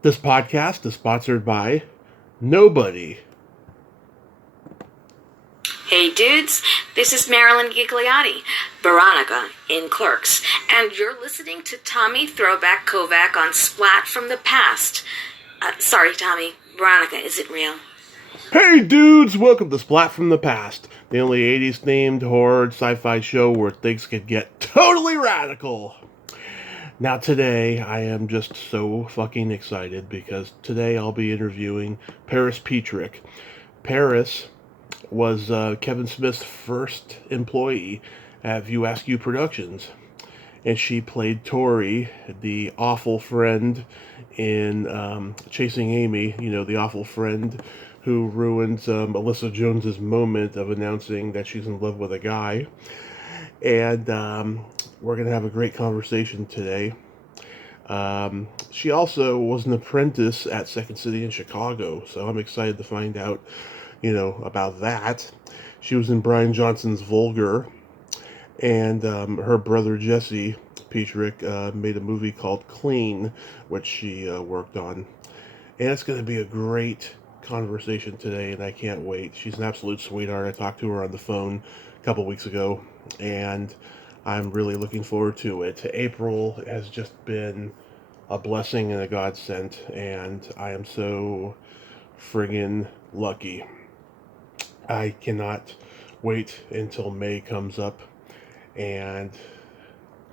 This podcast is sponsored by nobody. Hey dudes, this is Marilyn Gigliotti, Veronica in Clerks, and you're listening to Tommy Throwback Kovac on Splat from the Past. Sorry, Tommy, Veronica isn't real. Hey dudes, welcome to Splat from the Past, the only 80s themed horror sci-fi show where things can get totally radical. Now today, I am just so fucking excited because today I'll be interviewing Paris Petrick. Paris was Kevin Smith's first employee at View Askew Productions, and she played Tory, the awful friend in Chasing Amy, the awful friend who ruins Alyssa Jones's moment of announcing that she's in love with a guy. And we're going to have a great conversation today. She also was an apprentice at Second City in Chicago, so I'm excited to find out, about that. She was in Brian Johnson's Vulgar, and her brother Jesse Petrick made a movie called Clean, which she worked on. And it's going to be a great conversation today, and I can't wait. She's an absolute sweetheart. I talked to her on the phone a couple weeks ago, and I'm really looking forward to it. April has just been a blessing and a godsend, and I am so friggin' lucky. I cannot wait until May comes up, and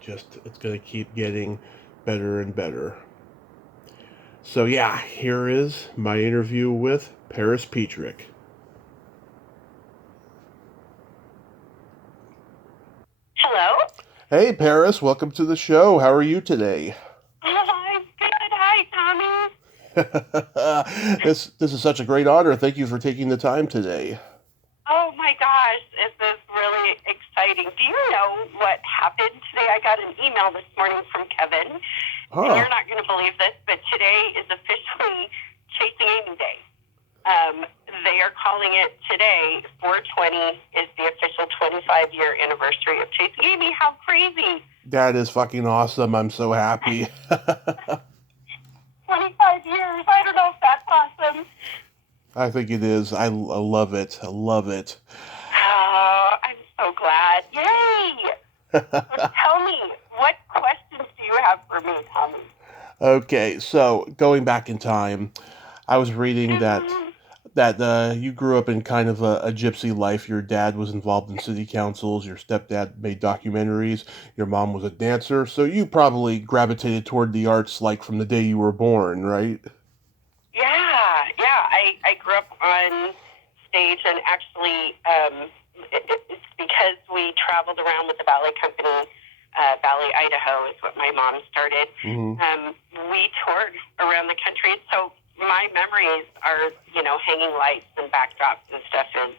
it's going to keep getting better and better. So yeah, here is my interview with Paris Petrick. Hello? Hey Paris, welcome to the show. How are you today? I'm good. Hi, Tommy. This is such a great honor. Thank you for taking the time today. Oh my gosh, this is really exciting. Do you know what happened today? I got an email this morning from Kevin. And you're not going to believe this, but today is officially Chasing Amy Day. They are calling it today, 4/20 is the official 25-year anniversary of Chasing Amy. How crazy. That is fucking awesome. I'm so happy. 25 years. I don't know if that's awesome. I think it is. I love it. I love it. Oh, I'm so glad. Yay! So tell me, what questions do you have for me, Tommy? Okay, so going back in time, I was reading that you grew up in kind of a gypsy life. Your dad was involved in city councils. Your stepdad made documentaries. Your mom was a dancer. So you probably gravitated toward the arts like from the day you were born, right? Yeah. I grew up on stage, and actually, it's because we traveled around with the ballet company. Ballet Idaho is what my mom started. Mm-hmm. We toured around the country, so my memories are, hanging lights and backdrops and stuff as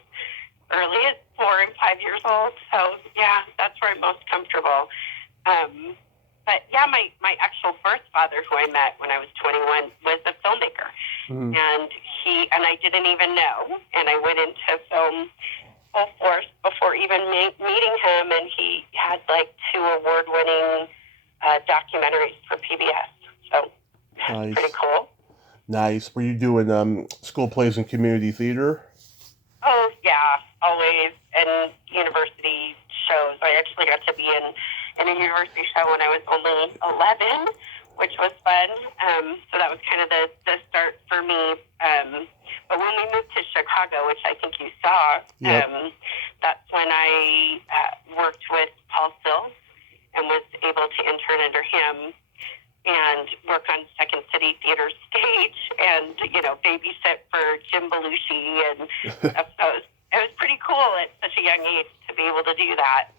early as 4 and 5 years old. So, yeah, that's where I'm most comfortable. But, yeah, my actual birth father, who I met when I was 21, was a filmmaker. Mm-hmm. And I didn't even know. And I went into film full force before even meeting him. And he had, 2 award-winning documentaries for PBS. So, Nice. Pretty cool. Nice. Were you doing school plays and community theater? Oh, yeah, always. And university shows. I actually got to be in a university show when I was only 11, which was fun. So that was kind of the start for me. But when we moved to Chicago, which I think you saw, yep. That's when I worked with Paul Sills and was able to intern under him and work on Second City Theater stage and, babysit for Jim Belushi and stuff. So it was pretty cool at such a young age to be able to do that.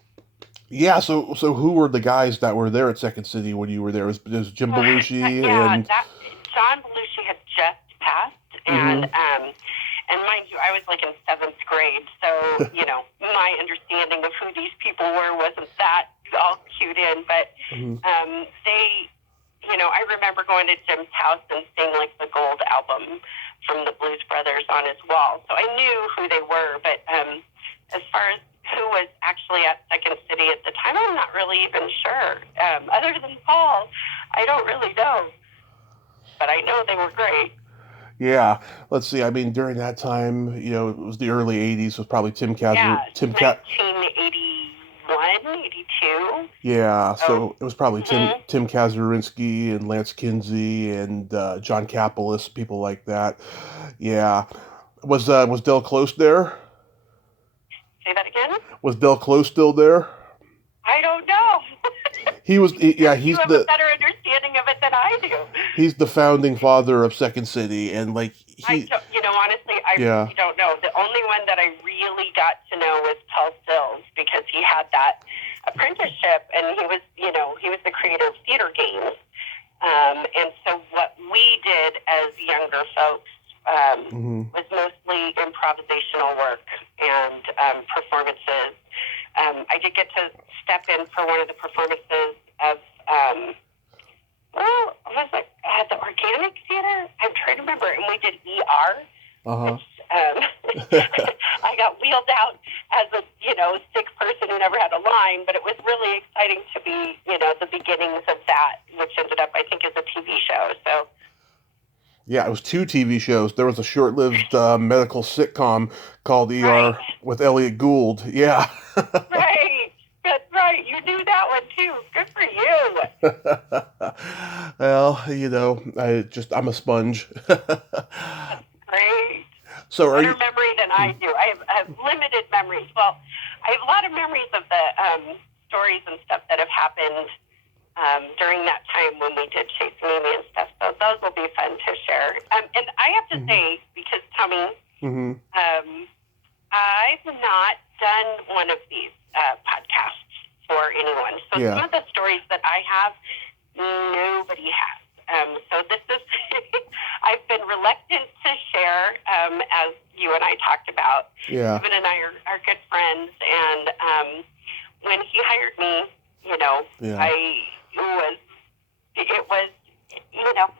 Yeah, so who were the guys that were there at Second City when you were there? Was Jim Belushi and... John Belushi had just passed, and mind you, I was in 7th grade, so, my understanding of who these people were wasn't that all cued in, but they... I remember going to Jim's house and seeing the Gold album from the Blues Brothers on his wall. So I knew who they were, but as far as who was actually at Second City at the time, I'm not really even sure. Other than Paul, I don't really know. But but I know they were great. Yeah, let's see. I mean, during that time, it was the early '80s. It was probably Tim Yeah, Kazar, 1981, 82. Yeah, Oh, so it was probably mm-hmm. Tim Kazurinsky and Lance Kinsey and John Kapelis, people like that. Yeah, was Del Close there? Say that again? Was Del Close still there? I don't know. Yeah, You have a better understanding of it than I do. he's the founding father of Second City, and like Honestly, I really don't know. The only one that I really got to know was Paul Sills, because he had that apprenticeship, and he was the creator of Theater Games. And so what we did as younger folks was mostly improvisational work and performances. I did get to step in for one of the performances of, was it at the Organic Theater? I'm trying to remember. And we did ER. Which, I got wheeled out as a, sick person who never had a line, but it was really exciting to be, the beginnings of that, which ended up, I think, as a TV show. So. Yeah, it was 2 TV shows. There was a short-lived medical sitcom called ER with Elliot Gould. Yeah. Right. That's right. You knew that one too. Good for you. Well, I'm a sponge. Great. So Better memory than I do. I have limited memories. Well, I have a lot of memories of the stories and stuff that have happened during that time when we did Chasing Amy and stuff. So those will be fun to share. And I have to say, because Tommy, I've not done one of these podcasts for anyone. So some of the stories that I have, nobody has. So this is, I've been reluctant to share, as you and I talked about. Yeah. Kevin and I are good friends, and when he hired me,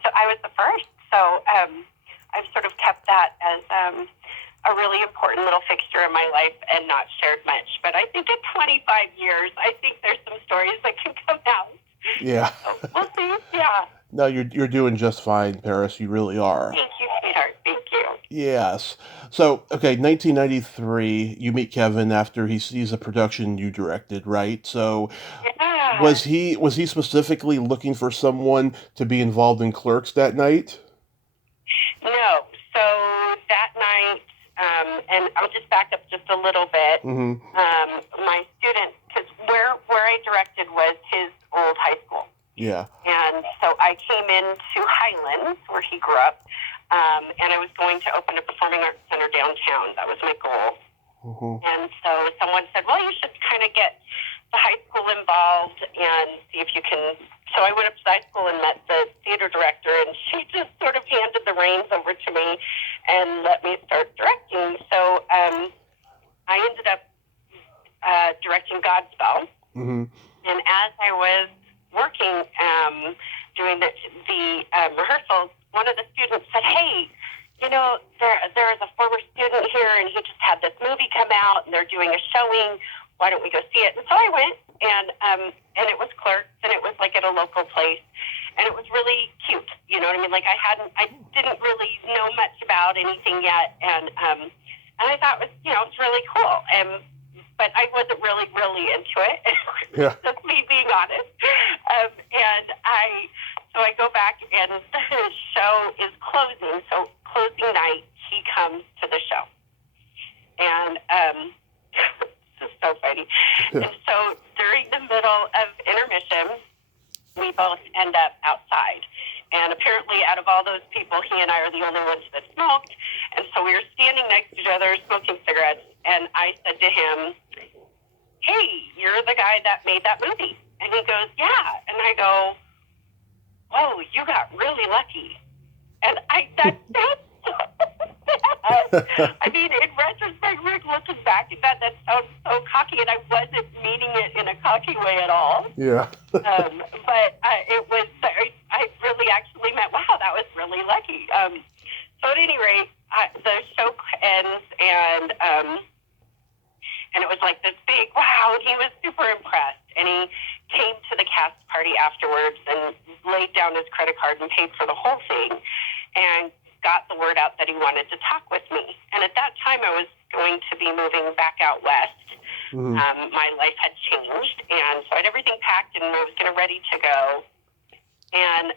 so I was the first. So I've sort of kept that as a really important little fixture in my life and not shared much. But I think in 25 years, I think there's some stories that can come out. Yeah. So we'll see. Yeah. No, you're doing just fine, Paris. You really are. Thank you, sweetheart. Thank you. Yes. So, okay, 1993, you meet Kevin after he sees a production you directed, right? So, was he specifically looking for someone to be involved in Clerks that night? No. So that night, and I'll just back up just a little bit. My student, because where I directed was his old high school. Yeah. And so I came into Highlands, where he grew up, and I was going to open a performing arts center downtown. That was my goal. And so someone said, well, you should kind of get the high school involved and see if you can. So I went up to the high school and met the theater director, and she just sort of handed the reins over to me and let me start directing. So I ended up directing Godspell. And as I was working, doing the rehearsals, one of the students said, hey, there is a former student here, and he just had this movie come out, and they're doing a showing. Why don't we go see it? And so I went, and it was Clerks, and it was like at a local place, and it was really cute. You know what I mean? Like I didn't really know much about anything yet, and I thought it was, it's really cool. But I wasn't really into it. Yeah. Just me being honest. So I go back, and the show is closing. So closing night, he comes to the show. And this is so funny. And so during the middle of intermission, we both end up outside. And apparently, out of all those people, he and I are the only ones that smoked. And so we were standing next to each other, smoking cigarettes. And I said to him, hey, you're the guy that made that movie. And he goes, yeah. And I go, whoa, you got really lucky. And that sounds so bad. I mean, in retrospect, looking back at that sounds so cocky, and I wasn't meaning it in a cocky way at all. Yeah. But it was, I really actually meant, wow, that was really lucky. So at any rate, the show ends, and it was like this big wow, and he was super impressed. And he came to the cast party afterwards and laid down his credit card and paid for the whole thing. and got the word out that he wanted to talk with me. And at that time, I was going to be moving back out west. My life had changed, and so I had everything packed, and I was getting ready to go. And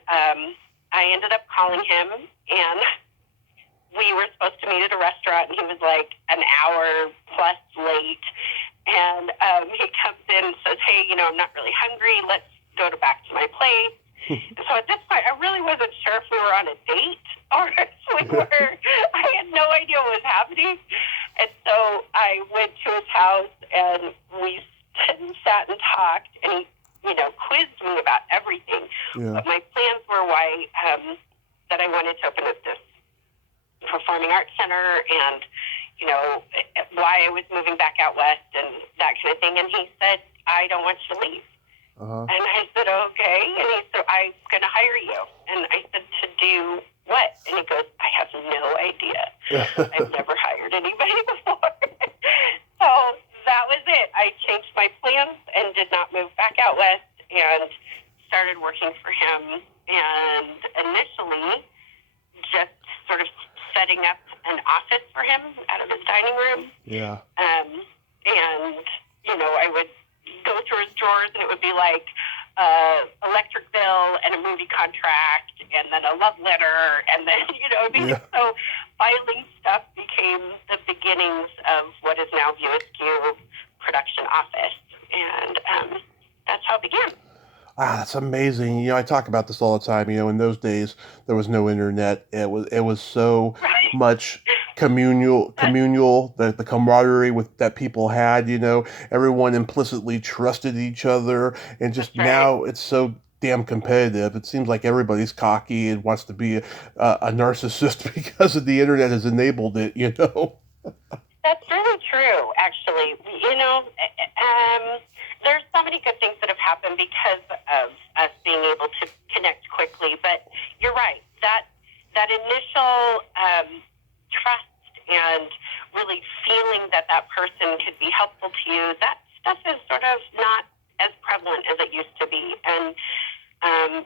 I ended up calling him, and we were supposed to meet at a restaurant, and he was like an hour plus late. And he comes in and says, hey, I'm not really hungry. Let's go back to my place. And so at this point, I really wasn't sure if we were on a date or if we were. I had no idea what was happening. And so I went to his house, and we sat and talked, and he, quizzed me about everything. Yeah. But my plans were that I wanted to open up this performing arts center, and why I was moving back out west and that kind of thing. And he said, I don't want you to leave. And I said, okay. And he said, I'm going to hire you. And I said, to do what? And he goes, I have no idea. I've never hired anybody before. So that was it. I changed my plans and did not move back out west and started working for him. And initially just sort of setting up an office for him out of his dining room. Yeah. And, I would go through his drawers, and it would be like electric bill and a movie contract and then a love letter. And then, so filing stuff became the beginnings of what is now View Askew Production Office. And that's how it began. That's amazing. I talk about this all the time. In those days, there was no internet. It was so much communal, the camaraderie that people had, everyone implicitly trusted each other. And just now it's so damn competitive. It seems like everybody's cocky and wants to be a narcissist because of the internet has enabled it, That's really true, actually. There's so many good things that have happened because of us being able to connect quickly. But you're right. That initial trust and really feeling that person could be helpful to you, that stuff is sort of not as prevalent as it used to be. And, and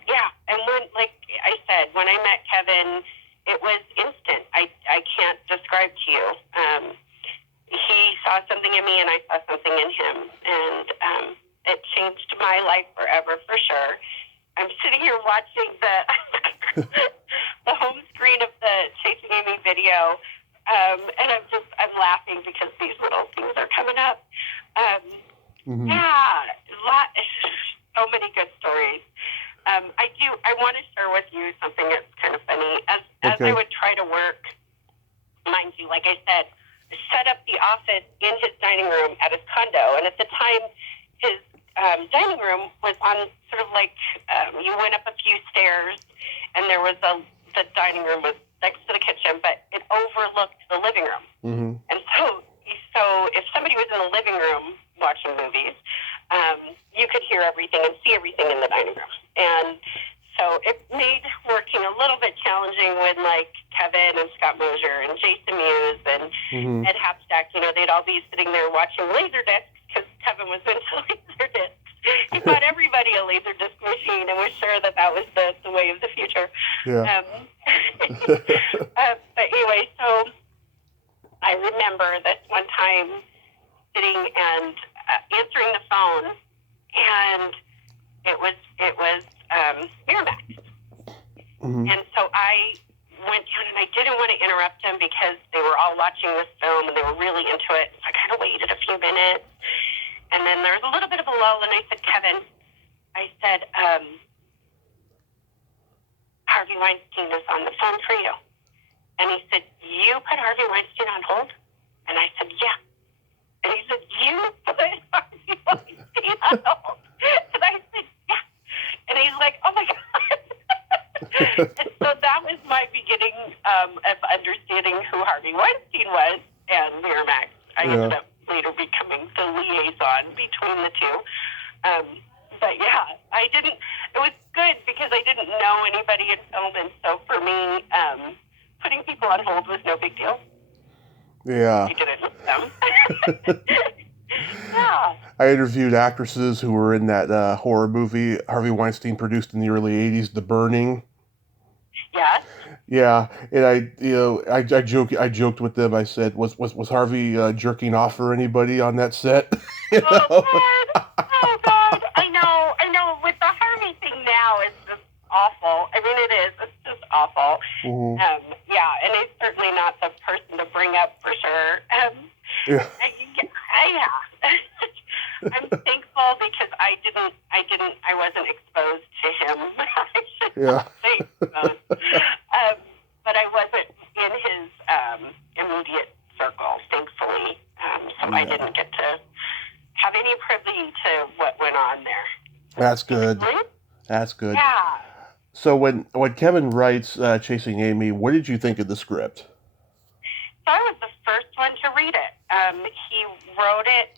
when, like I said, when I met Kevin, it was instant. I can't describe to you. He saw something in me, and I saw something in him, and it changed my life forever, for sure. I'm sitting here watching the home screen of the Chasing Amy video, and I'm laughing because these little things are coming up. So many good stories. I want to share with you something that's kind of funny. As I would try to work, mind you, like I said, set up the office in his dining room at his condo. And at the time, his dining room was on sort of like, you went up a few stairs, and there was the dining room was next to the kitchen, but it overlooked the living room. And so if somebody was in the living room watching movies, you could hear everything and see everything in the dining room. And so it made working a little bit challenging when, like, Kevin and Scott Mosier and Jason Mewes and Ed Hapstack, they'd all be sitting there watching Laserdiscs because Kevin was into Laserdiscs. He bought everybody a Laserdisc machine and was sure that was the way of the future. Yeah. But anyway, so I remember this one time sitting and answering the phone, and it was Miramax. And so I went down, and I didn't want to interrupt them because they were all watching this film and they were really into it. So I kind of waited a few minutes, and then there was a little bit of a lull, and I said, Kevin, Harvey Weinstein is on the phone for you. And he said, you put Harvey Weinstein on hold? And I said, yeah. And he said, you put Harvey Weinstein on hold? And I said, yeah. And he's like, oh my God. And so that was my beginning of understanding who Harvey Weinstein was and Miramax. I ended up later becoming the liaison between the two. But yeah, it was good because I didn't know anybody in film, and so for me, putting people on hold was no big deal. Yeah. You didn't know them. Yeah. I interviewed actresses who were in that horror movie Harvey Weinstein produced in the early 80s, The Burning. Yes. Yeah, and I joked with them. I said, was Harvey jerking off for anybody on that set? You Oh know? God! Oh God! I know. I know. With the Harvey thing now, it's just awful. I mean, it is. It's just awful. Mhm. Yeah, and he's certainly not the person to bring up for sure. Yeah, Yeah. I'm thankful because I wasn't exposed to him. I should yeah, not say exposed. But I wasn't in his immediate circle, thankfully. So I yeah. didn't get to have any privy to what went on there. That's good. Thankfully. That's good. Yeah. So when Kevin writes Chasing Amy, what did you think of the script? So I was the first one to read it. He wrote it,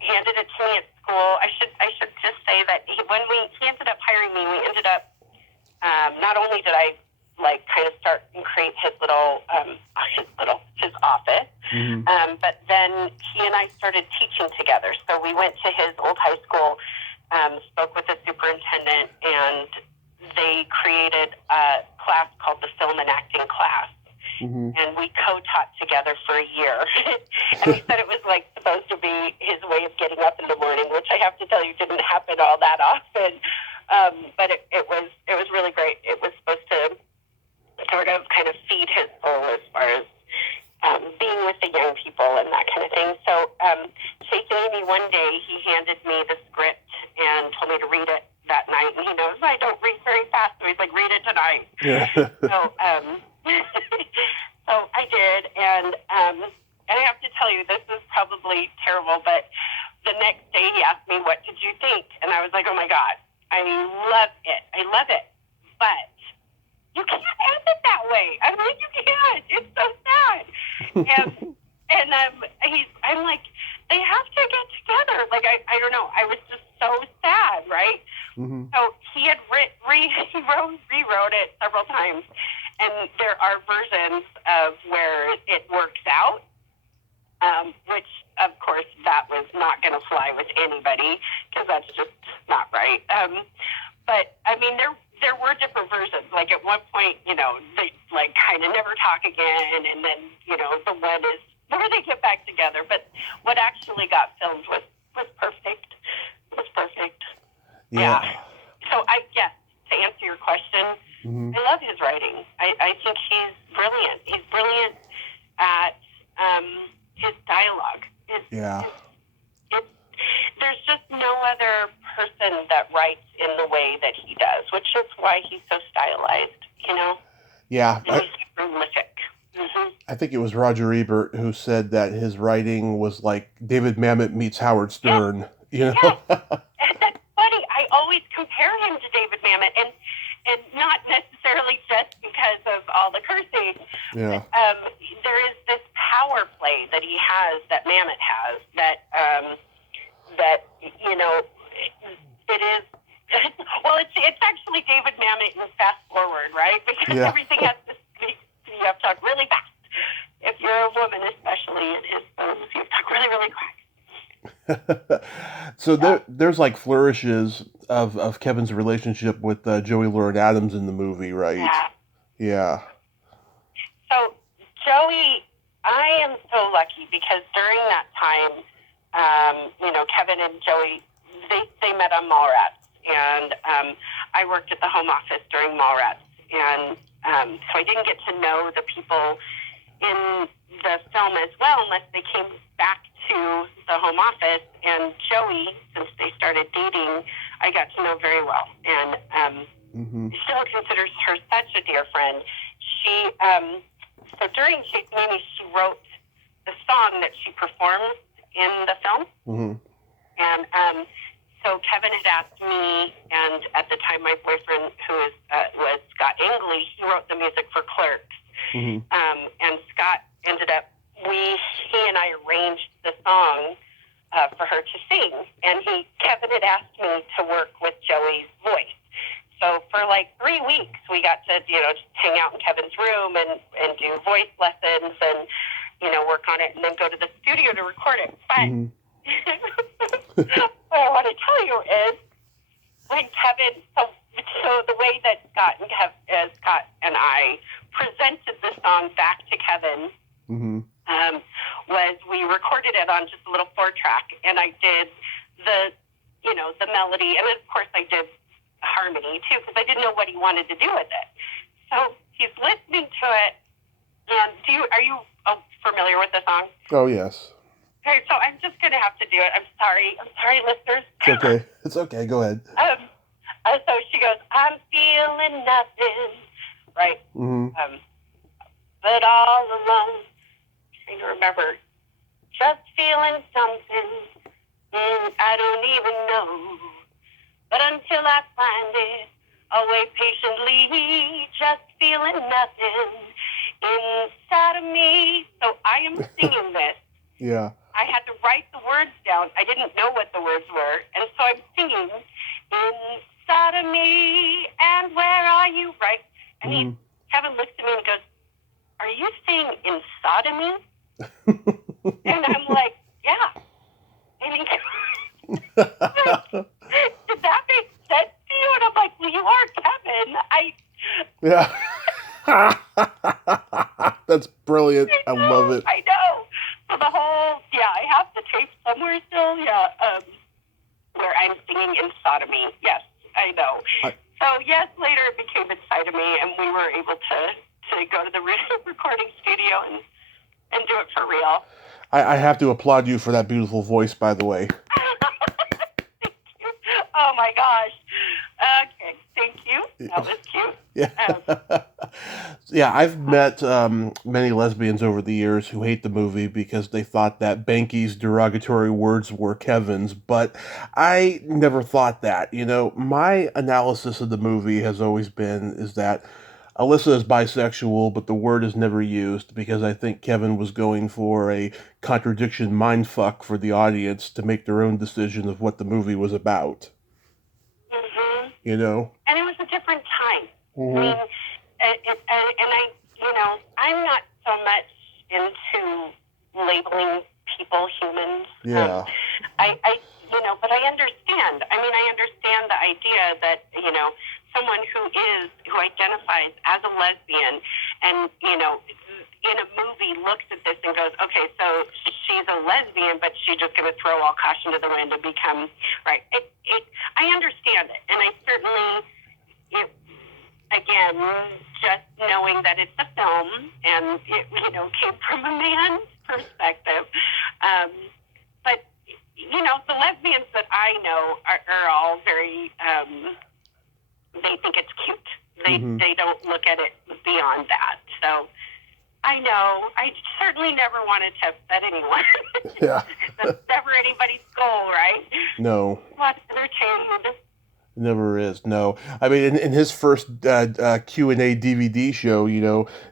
handed it to me at school. I should just say that when he ended up hiring me, we ended up not only did I like kind of start and create his office, but then he and I started teaching together. So we went to his old high school, spoke with the superintendent, and they created a class called the Film and Acting class. And we co-taught together for a year. And he said it was like supposed to be his way of getting up in the morning, which I have to tell you didn't happen all that often. But it was really great. It was supposed to sort of kind of feed his soul as far as being with the young people and that kind of thing. So Chasing Amy, one day he handed me the script and told me to read it that night. And he knows I don't read very fast, so he's like, read it tonight. Yeah. So so I did, and I have to tell you, this is probably terrible, but the next day he asked me, what did you think? And I was like, oh my God, I love it. I love it. But you can't end it that way. I mean, you can't. It's so sad. And I'm like, they have to get together. Like, I don't know. I was just so sad, right? So he had rewrote it several times. And there are versions of where it works out, which, of course, that was not going to fly with anybody because that's just not right. But, I mean, there were different versions. Like, at one point, they, like, kind of never talk again, and then, the one is where they get back together. But what actually got filmed was perfect. It was perfect. Yeah. So, I guess, to answer your question, I love his writing. I think he's brilliant. He's brilliant at his dialogue. There's just no other person that writes in the way that he does, which is why he's so stylized, Yeah. And he's prolific. I think it was Roger Ebert who said that his writing was like David Mamet meets Howard Stern. Yeah. And that's funny. I always compare him to David Mamet, and not necessarily just because of all the cursing. Yeah. But, there is this power play that he has, that Mamet has, that it is. Well, it's actually David Mamet in Fast Forward, right? Because everything has to speak. You have to talk really fast. If you're a woman, especially in his films, you have to talk really, really quick. So there's like flourishes of Kevin's relationship with Joey Lauren Adams in the movie, right? Yeah. So Joey, I am so lucky because during that time, Kevin and Joey, they met on Mallrats, and I worked at the home office during Mallrats, and so I didn't get to know the people in the film as well unless they came back to the home office. And Joey, since they started dating, I got to know very well, and still considers her such a dear friend. She so during Chasing Amy, she wrote the song that she performs in the film, and so Kevin had asked me, and at the time my boyfriend, who was Scott Angley, he wrote the music for Clerks. And Scott ended up, he and I arranged the song for her to sing. And Kevin had asked me to work with Joey's voice. So for like 3 weeks, we got to, just hang out in Kevin's room and do voice lessons and, work on it and then go to the studio to record it. But what I want to tell you is when Kevin, so so the way that Scott and I presented the song back to Kevin was we recorded it on just a little 4-track, and I did the melody, and of course I did harmony too, because I didn't know what he wanted to do with it. So he's listening to it, and are you familiar with the song? Oh, yes. Okay, so I'm just going to have to do it. I'm sorry, listeners. It's okay. Go ahead. So she goes, I'm feeling nothing, right? But all alone, trying to remember, just feeling something, I don't even know. But until I find it, I'll wait patiently, just feeling nothing inside of me. So I am singing this. Yeah. I had to write the words down. I didn't know what the words were. And so I'm singing, inside of me, and where are you, right? And Kevin looks at me and goes, are you saying inside of me? And I'm like, yeah. And he goes, did that make sense to you? And I'm like, well, you are Kevin. Yeah. That's brilliant. I love it. I know. So I have the tape somewhere still, where I'm singing inside of me. Yes, I know. So, yes, later it became inside of me, and we were able to go to the recording studio and do it for real. I have to applaud you for that beautiful voice, by the way. Thank you. Oh, my gosh. Okay, thank you. That was cute. Yeah. Yeah, I've met many lesbians over the years who hate the movie because they thought that Banky's derogatory words were Kevin's, but I never thought that. My analysis of the movie has always been is that Alyssa is bisexual, but the word is never used because I think Kevin was going for a contradiction mindfuck for the audience to make their own decision of what the movie was about. And it was a different time. I mean, I'm not so much into labeling people humans. Yeah. But I understand. I mean, I understand the idea that, someone who identifies as a lesbian and, in a movie looks at this and goes, okay, so she's a lesbian, but she's just going to throw all caution to the wind and become, right. I understand it. And I certainly, again, just knowing that it's a film and it, came from a man's perspective. But, the lesbians that I know are all very, they think it's cute. They don't look at it beyond that. So I know. I certainly never wanted to upset anyone. Yeah. That's never anybody's goal, right? No. What's entertaining? Never is. No, I mean, in his first Q&A DVD show,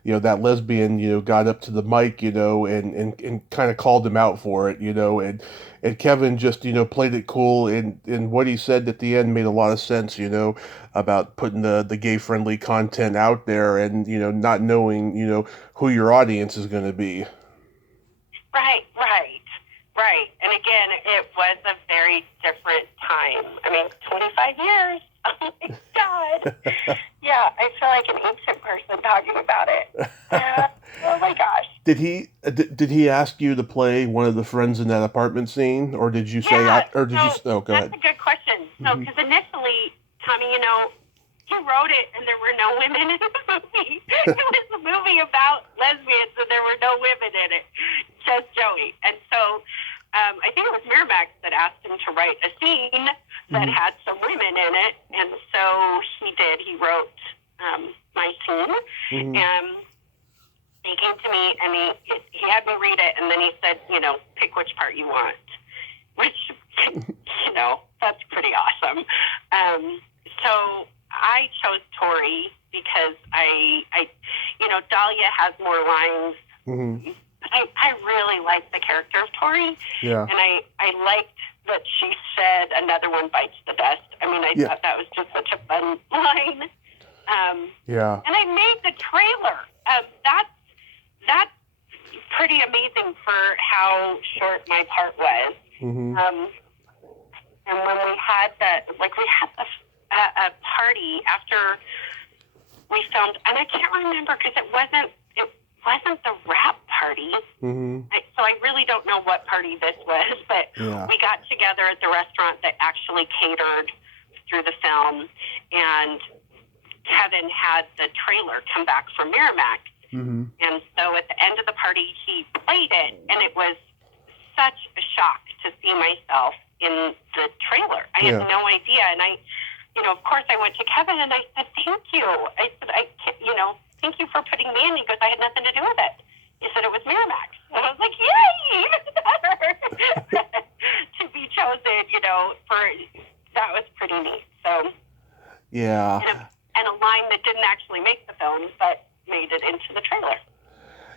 that lesbian, got up to the mic, and kind of called him out for it, and Kevin just, played it cool, and what he said at the end made a lot of sense, about putting the gay friendly content out there, and not knowing, who your audience is going to be. Right. And again, it was a very different time. I mean, 25 years. Oh, my God. Yeah, I feel like an ancient person talking about it. Oh, my gosh. Did he ask you to play one of the friends in that apartment scene, or did you say, go ahead. That's a good question. So, because initially, Tommy, he wrote it and there were no women in the movie. It was a movie about lesbians and there were no women in it, just Joey. And so I think it was Miramax that asked him to write a scene that had some women in it. And so he did. He wrote my scene. And he came to me and he had me read it and then he said, pick which part you want, which, that's pretty awesome. So I chose Tory because I Dahlia has more lines. I really liked the character of Tory. Yeah. And I liked that she said another one bites the dust. I mean, I thought that was just such a fun line. Yeah. And I made the trailer. That's pretty amazing for how short my part was. And when we had the a party after we filmed, and I can't remember because it wasn't the wrap party. Mm-hmm. So I really don't know what party this was, but we got together at the restaurant that actually catered through the film, and Kevin had the trailer come back from Merrimack. Mm-hmm. And so at the end of the party, he played it, and it was such a shock to see myself in the trailer. I had no idea, and of course I went to Kevin and I said, thank you. I said, thank you for putting me in. He goes, I had nothing to do with it. He said it was Miramax. And I was like, yay, even better to be chosen, that was pretty neat. So, yeah. And a line that didn't actually make the film, but made it into the trailer.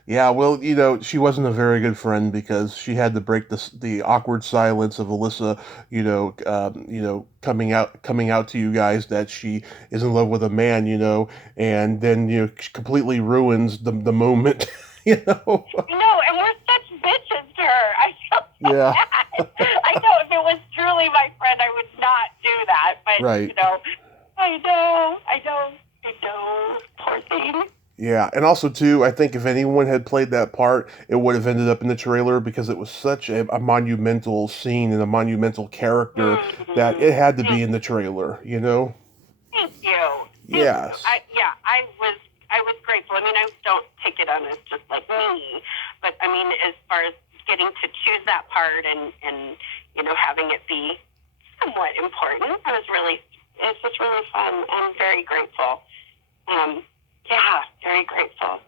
Yeah, well, she wasn't a very good friend because she had to break the awkward silence of Alyssa, coming out to you guys that she is in love with a man, and then completely ruins the moment, No, and we're such bitches to her. I feel so bad. I know if it was truly my friend, I would not do that. But right. I know, poor thing. Yeah, and also, too, I think if anyone had played that part, it would have ended up in the trailer because it was such a monumental scene and a monumental character that it had to be in the trailer, Thank you. Yes. I was grateful. I mean, I don't take it on as just like me, but I mean, as far as getting to choose that part and having it be somewhat important, it's just really fun. I'm very grateful. Yeah, very grateful.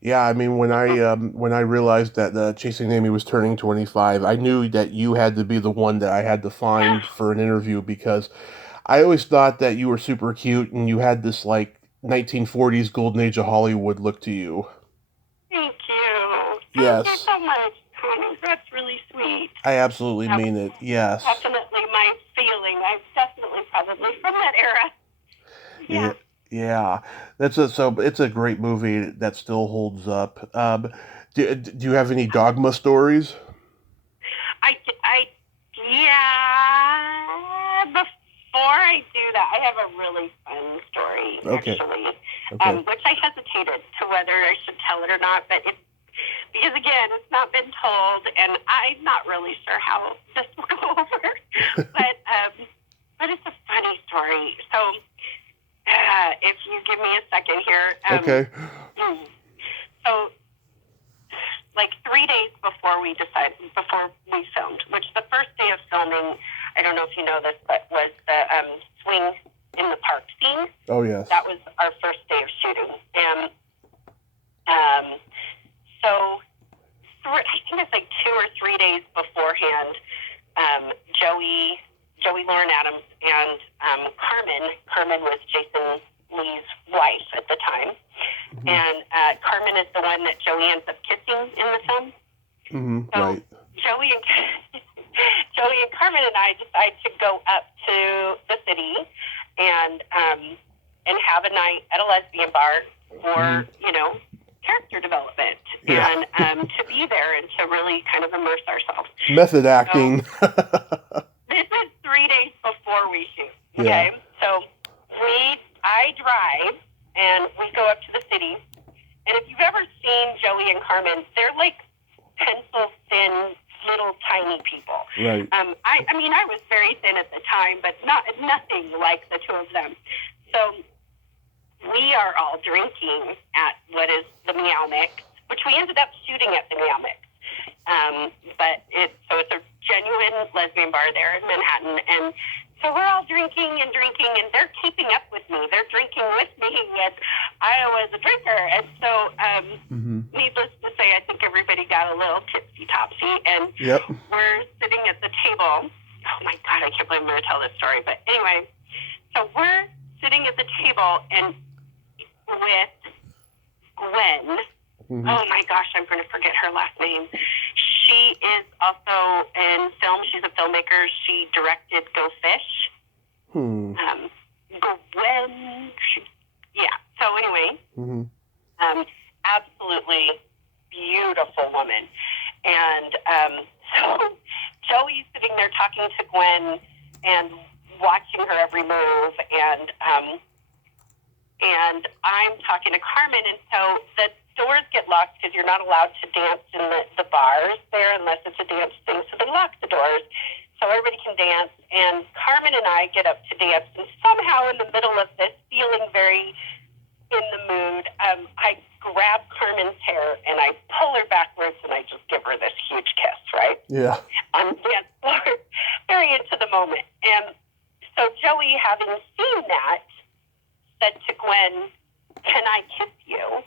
Yeah, I mean, when I realized that Chasing Amy was turning 25, I knew that you had to be the one that I had to find for an interview because I always thought that you were super cute and you had this, 1940s golden age of Hollywood look to you. Thank you. Yes. Thank you so much, Tony. That's really sweet. I absolutely mean it, yes. Definitely my feeling. I'm definitely probably from that era. Yeah. Yeah, so it's a great movie that still holds up. Do you have any dogma stories? Before I do that, I have a really fun story, actually, which I hesitated to whether I should tell it or not, but because again, it's not been told, and I'm not really sure how this will go over, but it's a funny story. So, if you give me a second here. Okay. So, 3 days before we filmed, which the first day of filming, I don't know if you know this, but was the swing in the park scene. Oh, yes. That was our first day of shooting. And so I think it's 2 or 3 days beforehand, Joey Lauren Adams and Carmen was Jason Lee's wife at the time. Mm-hmm. And Carmen is the one that Joey ends up kissing in the film. Mm-hmm. So right. Joey and Carmen and I decided to go up to the city and have a night at a lesbian bar for, character development and to be there and to really kind of immerse ourselves. Method acting. So, this is 3 days before we shoot. Okay, so I drive and we go up to the city. And if you've ever seen Joey and Carmen, they're like pencil thin, little tiny people. Right. I mean, I was very thin at the time, but nothing like the two of them. So we are all drinking at what is the Meow Mix, which we ended up shooting at the Meow Mix. But it's a genuine lesbian bar there in Manhattan, and so we're all drinking, and they're keeping up with me. They're drinking with me, and I was a drinker, and so needless to say, I think everybody got a little tipsy-topsy, and we're sitting at the table. Oh my God, I can't believe I'm going to tell this story, but anyway, so we're sitting at the table, and with Gwen. Mm-hmm. Oh my gosh, I'm going to forget her last name. She is also in film. She's a filmmaker. She directed Go Fish. Gwen. So anyway, absolutely beautiful woman. And so Joey's sitting there talking to Gwen, and watching her every move, and I'm talking to Carmen, and so the doors get locked because you're not allowed to dance in the bars there unless it's a dance thing, so they lock the doors so everybody can dance, and Carmen and I get up to dance, and somehow in the middle of this, feeling very in the mood, I grab Carmen's hair, and I pull her backwards, and I just give her this huge kiss, right? Yeah. On the dance floor, very into the moment. And so Joey, having seen that, said to Gwen, "Can I kiss you?"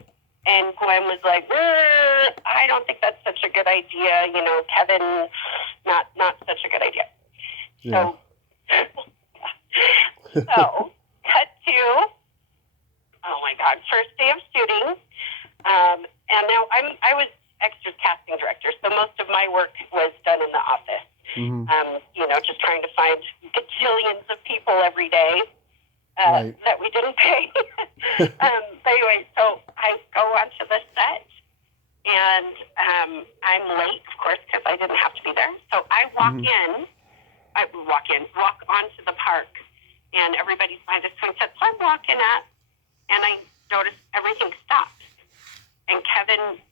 And Gwen was like, "I don't think that's such a good idea. You know, Kevin, not such a good idea." Yeah. So cut to, oh my God, first day of shooting. And now I was extras casting director, so most of my work was done in the office. Mm-hmm. You know, just trying to find gajillions of people every day. Right. That we didn't pay. But anyway, so I go onto the set, and I'm late, of course, because I didn't have to be there. So I walk onto the park, and everybody's by the swing set. So I'm walking up, and I notice everything stops, and Kevin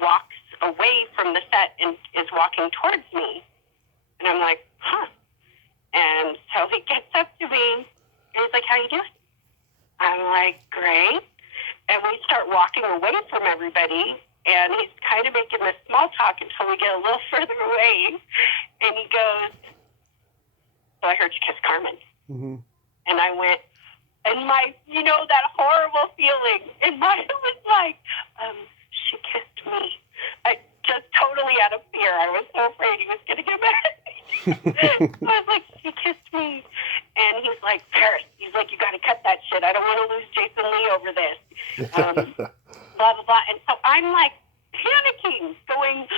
walks away from the set and is walking towards me, and I'm like, huh. And so he gets up to me. And he's like, "How you doing?" I'm like, "Great." And we start walking away from everybody, and he's kind of making this small talk until we get a little further away. And he goes, "So I heard you kiss Carmen." Mm-hmm. And I went, and that horrible feeling. And mine was like, she kissed me. I just totally out of fear. I was so afraid he was going to get mad at me. I was like, "She kissed me." And he's like, "Paris," he's like, "you got to cut that shit. I don't want to lose Jason Lee over this." Blah, blah, blah. And so I'm like panicking, going,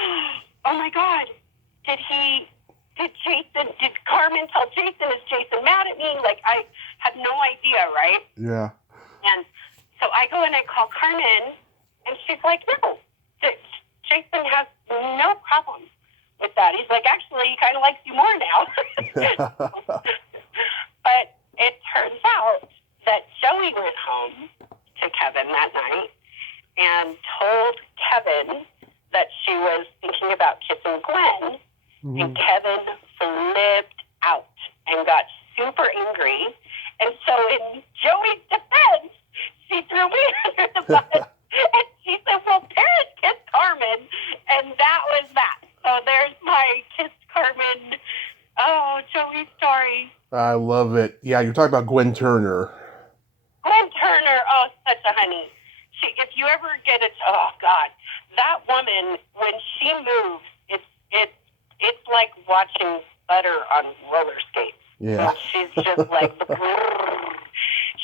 "Oh my God, did Carmen tell Jason? Is Jason mad at me?" Like, I had no idea, right? Yeah. And so I go and I call Carmen, and she's like, "No, Jason has no problem with that." He's like, "Actually, he kind of likes you more now." But it turns out that Joey went home to Kevin that night and told Kevin that she was thinking about kissing Gwen. Mm-hmm. And Kevin flipped out and got super angry. And so in Joey's defense, she threw me under the bus. And she said, "Well, Paris kissed Carmen." And that was that. So there's my Kiss Carmen, Joey story. I love it. Yeah, you're talking about Gwen Turner. Gwen Turner, such a honey. If you ever get it, oh God, that woman, when she moves, it's like watching butter on roller skates. Yeah. And she's just like,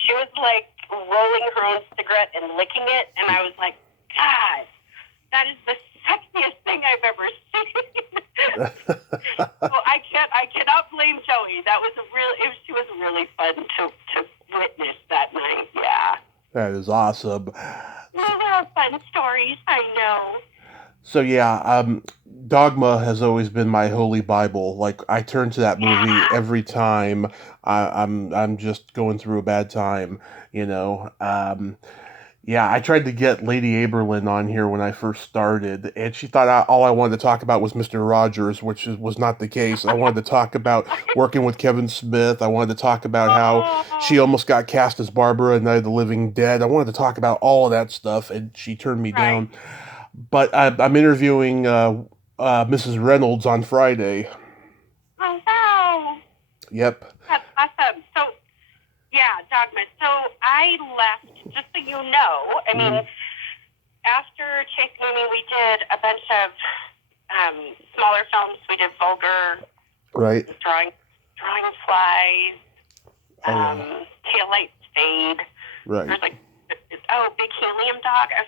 she was like rolling her own cigarette and licking it, and I was like, God, that is the sexiest thing I've ever seen. So I cannot blame Joey. She was really fun to witness that night. Yeah. That is awesome. Those are fun stories, I know. So yeah, Dogma has always been my holy Bible. Like, I turn to that movie every time I'm just going through a bad time, you know. Yeah, I tried to get Lady Aberlin on here when I first started, and she thought all I wanted to talk about was Mr. Rogers, which was not the case. I wanted to talk about working with Kevin Smith. I wanted to talk about how she almost got cast as Barbara in Night of the Living Dead. I wanted to talk about all of that stuff, and she turned me down. But I'm interviewing Mrs. Reynolds on Friday. Oh, wow. Yep. That's awesome. So, yeah, Dogma. So I left, just so you know, I mean, after Chasing Amy, we did a bunch of smaller films. We did Vulgar, right? Drawing Flies, Tail Lights Fade. Right. There's like, Big Helium Dog. I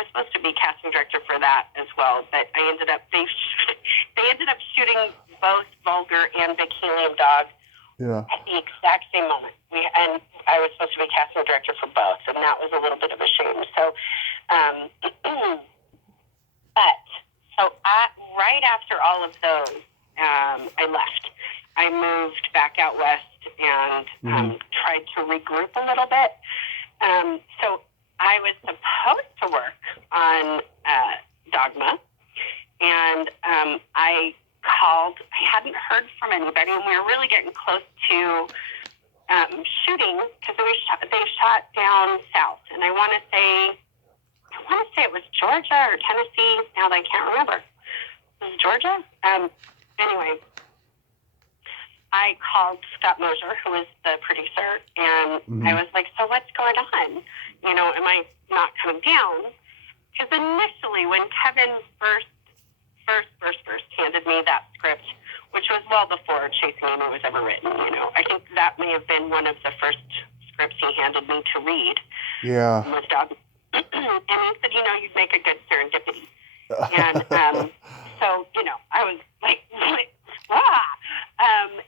was supposed to be casting director for that as well, but they ended up shooting both Vulgar and Big Helium Dog at the exact same moment. And I was supposed to be casting director for both, and that was a little bit of a shame. So, right after all of those, I left. I moved back out west and tried to regroup a little bit. So I was supposed to work on Dogma, and I called. I hadn't heard from anybody, and we were really getting close to shooting because they shot down south, and I want to say it was Georgia or Tennessee. Now that I can't remember. Was it Georgia? Anyway, I called Scott Mosier, who was the producer, and I was like, so what's going on? You know, am I not coming down? Because initially when Kevin first handed me that script, which was well before Chasing Amy was ever written, you know, I think that may have been one of the first scripts he handed me to read. Yeah. Was Dog. And he said, you know, you'd make a good serendipity. And so, you know, I was like,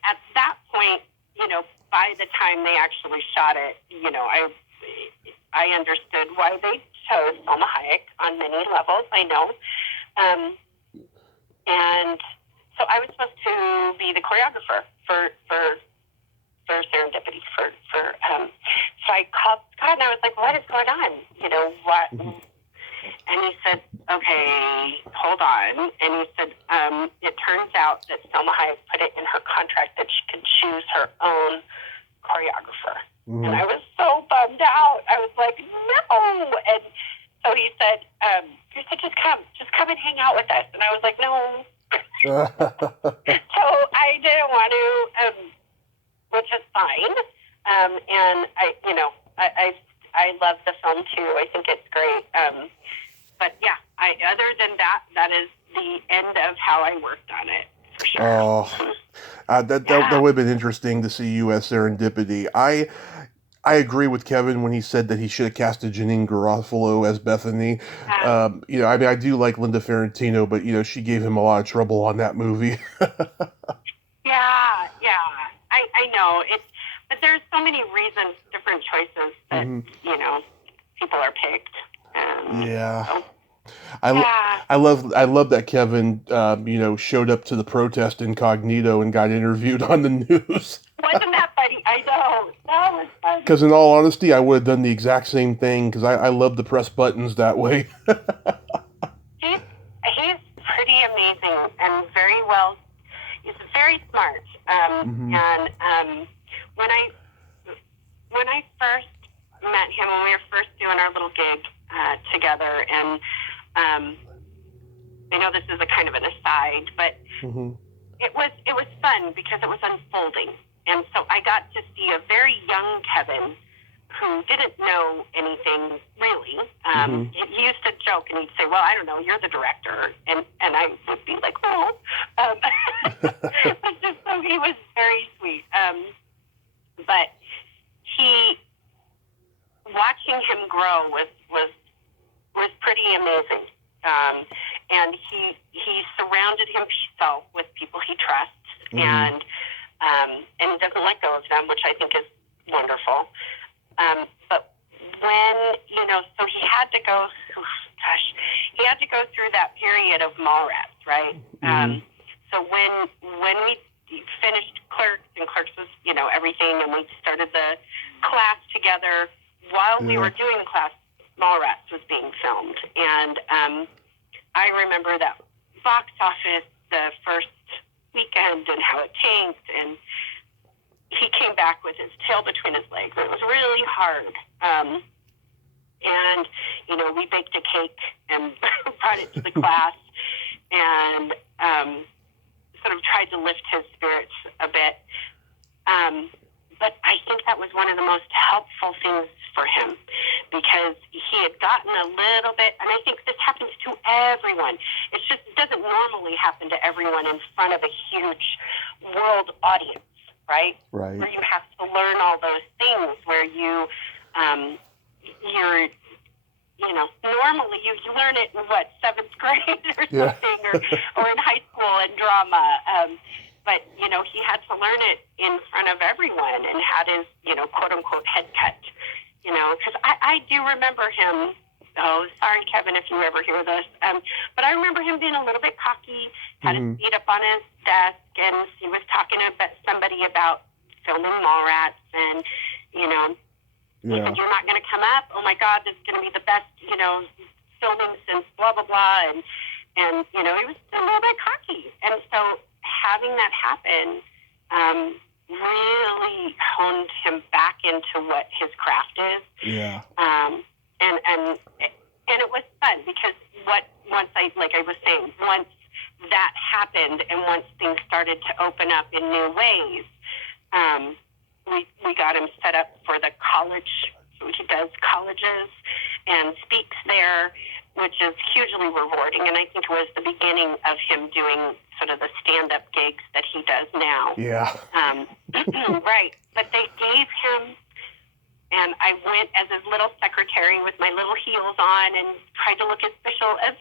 at that point, you know, by the time they actually shot it, you know, I understood why they chose Salma Hayek on many levels, I know. And so I was supposed to be the choreographer for Serendipity. So I called Scott and I was like, what is going on? You know, what? And he said, okay, hold on. And he said, it turns out that Salma Hayek put it in her contract that she could choose her own choreographer. And I was so bummed out. I was like, no. And so he said, just come and hang out with us. And I was like, no. So I didn't want to, which is fine. And I love the film too. I think it's great. But yeah, other than that, that is the end of how I worked on it, for sure. Oh, that would have been interesting to see you as Serendipity. I agree with Kevin when he said that he should have casted Janine Garofalo as Bethany. You know, I mean, I do like Linda Ferrantino, but, you know, she gave him a lot of trouble on that movie. Yeah. I know. But there's so many reasons, different choices that, you know, people are picked. Yeah. So, I love that Kevin, you know, showed up to the protest incognito and got interviewed on the news. Wasn't that funny? I know. That was funny. Because in all honesty, I would have done the exact same thing because I love to press buttons that way. He's pretty amazing and very well. He's very smart. And when I first met him, when we were first doing our little gig together, and I know this is a kind of an aside, but it was fun because it was unfolding. And so I got to see a very young Kevin who didn't know anything really. He used to joke and he'd say, well, I don't know, you're the director. And I would be like, oh. So he was very sweet. But watching him grow was pretty amazing. And he surrounded himself with people he trusts, and he doesn't let go of them, which I think is wonderful. But when, you know, so he had to go through that period of Mallrats, right? So when we finished Clerks, and Clerks was, you know, everything, and we started the class together, while we were doing the class, Mallrats was being filmed. And I remember that box office the first weekend and how it tanked, and he came back with his tail between his legs. It was really hard. And, you know, we baked a cake and brought it to the class and sort of tried to lift his spirits a bit. But I think that was one of the most helpful things for him because he had gotten a little bit, and I think this happens to everyone. It doesn't normally happen to everyone in front of a huge world audience, right? Right. Where you have to learn all those things, where you're, you know, normally you learn it in, seventh grade or something, or in high school in drama. But, you know, he had to learn it in front of everyone and had his, you know, quote-unquote head cut, you know, because I do remember him Oh, sorry, Kevin, if you ever hear this. But I remember him being a little bit cocky, had his feet up on his desk, and he was talking to somebody about filming Mallrats, and, you know, he said, "You're not going to come up? Oh, my God, this is going to be the best, you know, filming since blah, blah, blah." And you know, he was a little bit cocky. And so having that happen really honed him back into what his craft is. Yeah. And it was fun because once I was saying, once that happened and once things started to open up in new ways, we got him set up for the college. He does colleges and speaks there, which is hugely rewarding. And I think it was the beginning of him doing sort of the stand-up gigs that he does now. Yeah. Right. But they gave him, and I went as his little secretary with my little heels on and tried to look as official as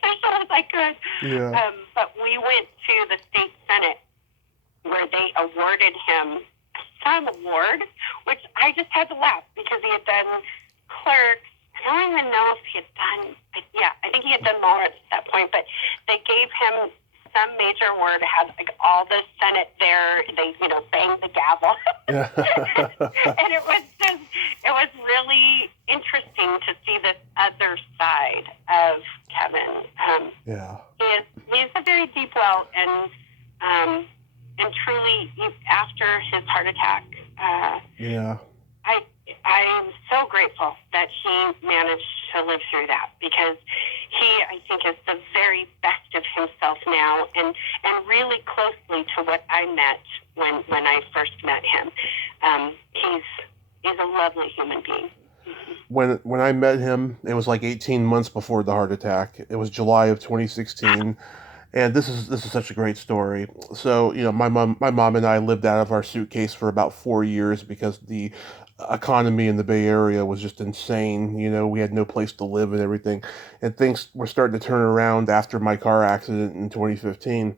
I could. Yeah. But we went to the state senate where they awarded him some award, which I just had to laugh because he had done Clerks. I don't even know if he had done, I think he had done Mallrats at that point, but they gave him some major award, had like all the Senate there, they, you know, banged the gavel. And it was really interesting to see this other side of Kevin. He's a very deep well, and truly, after his heart attack, I'm so grateful that he managed to live through that, because he, I think, is the very best of himself now, and really closely to what I met when I first met him. He's a lovely human being. When I met him, it was like 18 months before the heart attack. It was July of 2016. And this is such a great story. So, you know, my mom and I lived out of our suitcase for about 4 years because the economy in the Bay Area was just insane. You know, we had no place to live and everything. And things were starting to turn around after my car accident in 2015.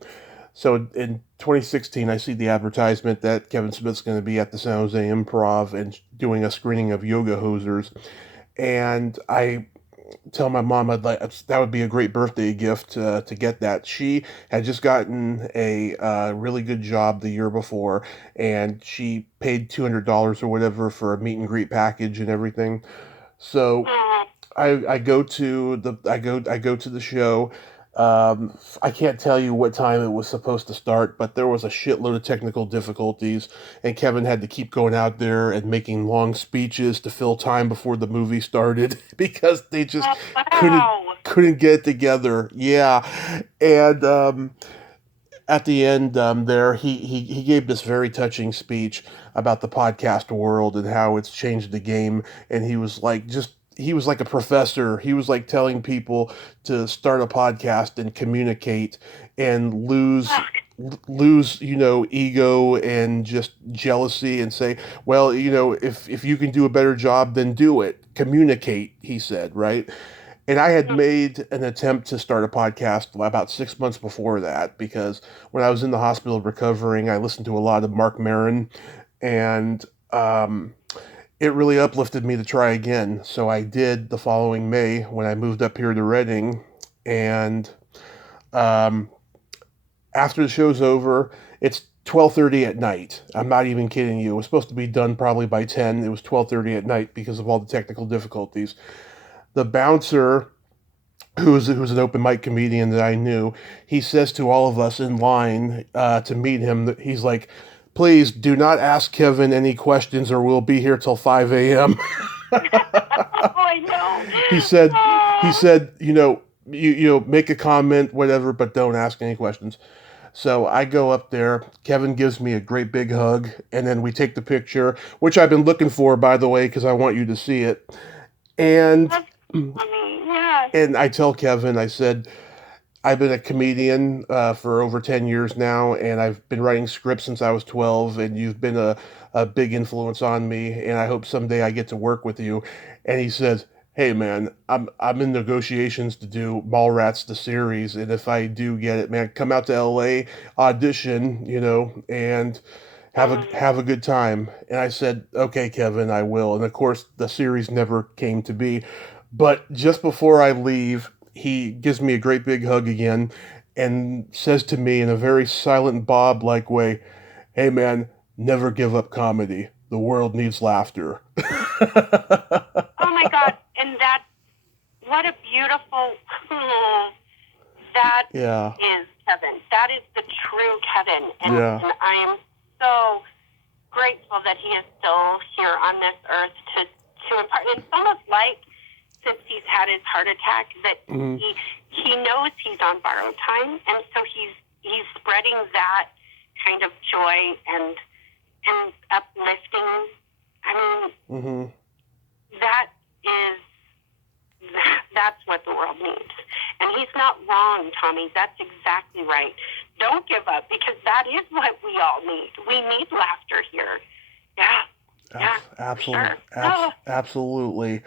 So in 2016, I see the advertisement that Kevin Smith's going to be at the San Jose Improv and doing a screening of Yoga Hosers. And I tell my mom that would be a great birthday gift to get that. She had just gotten a really good job the year before, and she paid $200 or whatever for a meet and greet package and everything. So I go to the show. I can't tell you what time it was supposed to start, but there was a shitload of technical difficulties, and Kevin had to keep going out there and making long speeches to fill time before the movie started because they just couldn't get it together. Yeah, and at the end there, he gave this very touching speech about the podcast world and how it's changed the game, and he was like a professor. He was like telling people to start a podcast and communicate and lose, you know, ego and just jealousy and say, well, you know, if you can do a better job, then do it. Communicate, he said, right? And I had made an attempt to start a podcast about 6 months before that, because when I was in the hospital recovering, I listened to a lot of Mark Maron, and it really uplifted me to try again. So I did the following May when I moved up here to Reading. And after the show's over, it's 12:30 at night. I'm not even kidding you. It was supposed to be done probably by 10. It was 12:30 at night because of all the technical difficulties. The bouncer, who's an open mic comedian that I knew, he says to all of us in line to meet him, that he's like, please do not ask Kevin any questions or we'll be here till 5 a.m. I know. He said, you know, make a comment, whatever, but don't ask any questions. So I go up there. Kevin gives me a great big hug, and then we take the picture, which I've been looking for, by the way, because I want you to see it. And and I tell Kevin, I said, I've been a comedian for over 10 years now, and I've been writing scripts since I was 12, and you've been a big influence on me, and I hope someday I get to work with you. And he says, hey man, I'm in negotiations to do Mallrats the series, and if I do get it, man, come out to LA, audition, you know, and have a good time. And I said, okay, Kevin, I will. And of course, the series never came to be. But just before I leave, he gives me a great big hug again and says to me in a very Silent Bob-like way, "Hey man, never give up comedy. The world needs laughter." Oh my God! And what a beautiful. That Yeah. is Kevin. That is the true Kevin, and I am so grateful that he is still here on this earth to impart. It's almost like since he's had his heart attack that he knows he's on borrowed time, and so he's spreading that kind of joy and uplifting. I mean, that's what the world needs. And he's not wrong, Tommy. That's exactly right. Don't give up, because that is what we all need. We need laughter here. Yeah. Absolutely. Sure. Absolutely.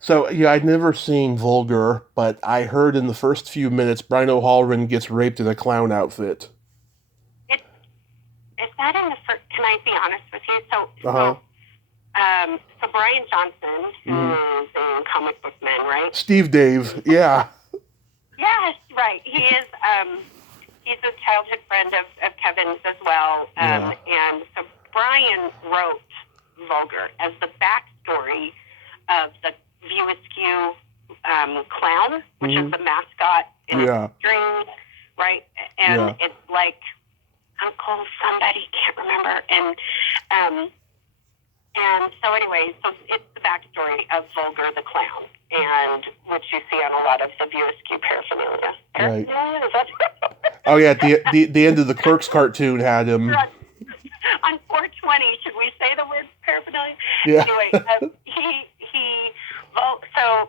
So, yeah, I'd never seen Vulgar, but I heard in the first few minutes Brian O'Halloran gets raped in a clown outfit. Is that in the first? Can I be honest with you? So Brian Johnson, who's in Comic Book Men, right? Steve Dave, yeah. Yes, right. He is. He's a childhood friend of Kevin's as well. And so Brian wrote Vulgar as the backstory of the View Askew clown, which is the mascot in the string, right? And it's like Uncle somebody, can't remember. And so anyway, so it's the backstory of Vulgar the clown, and which you see on a lot of the View Askew paraphernalia. Right. Is that Oh yeah, the end of the Clerks cartoon had him. On 420, should we say the word paraphernalia? Yeah. Anyway, so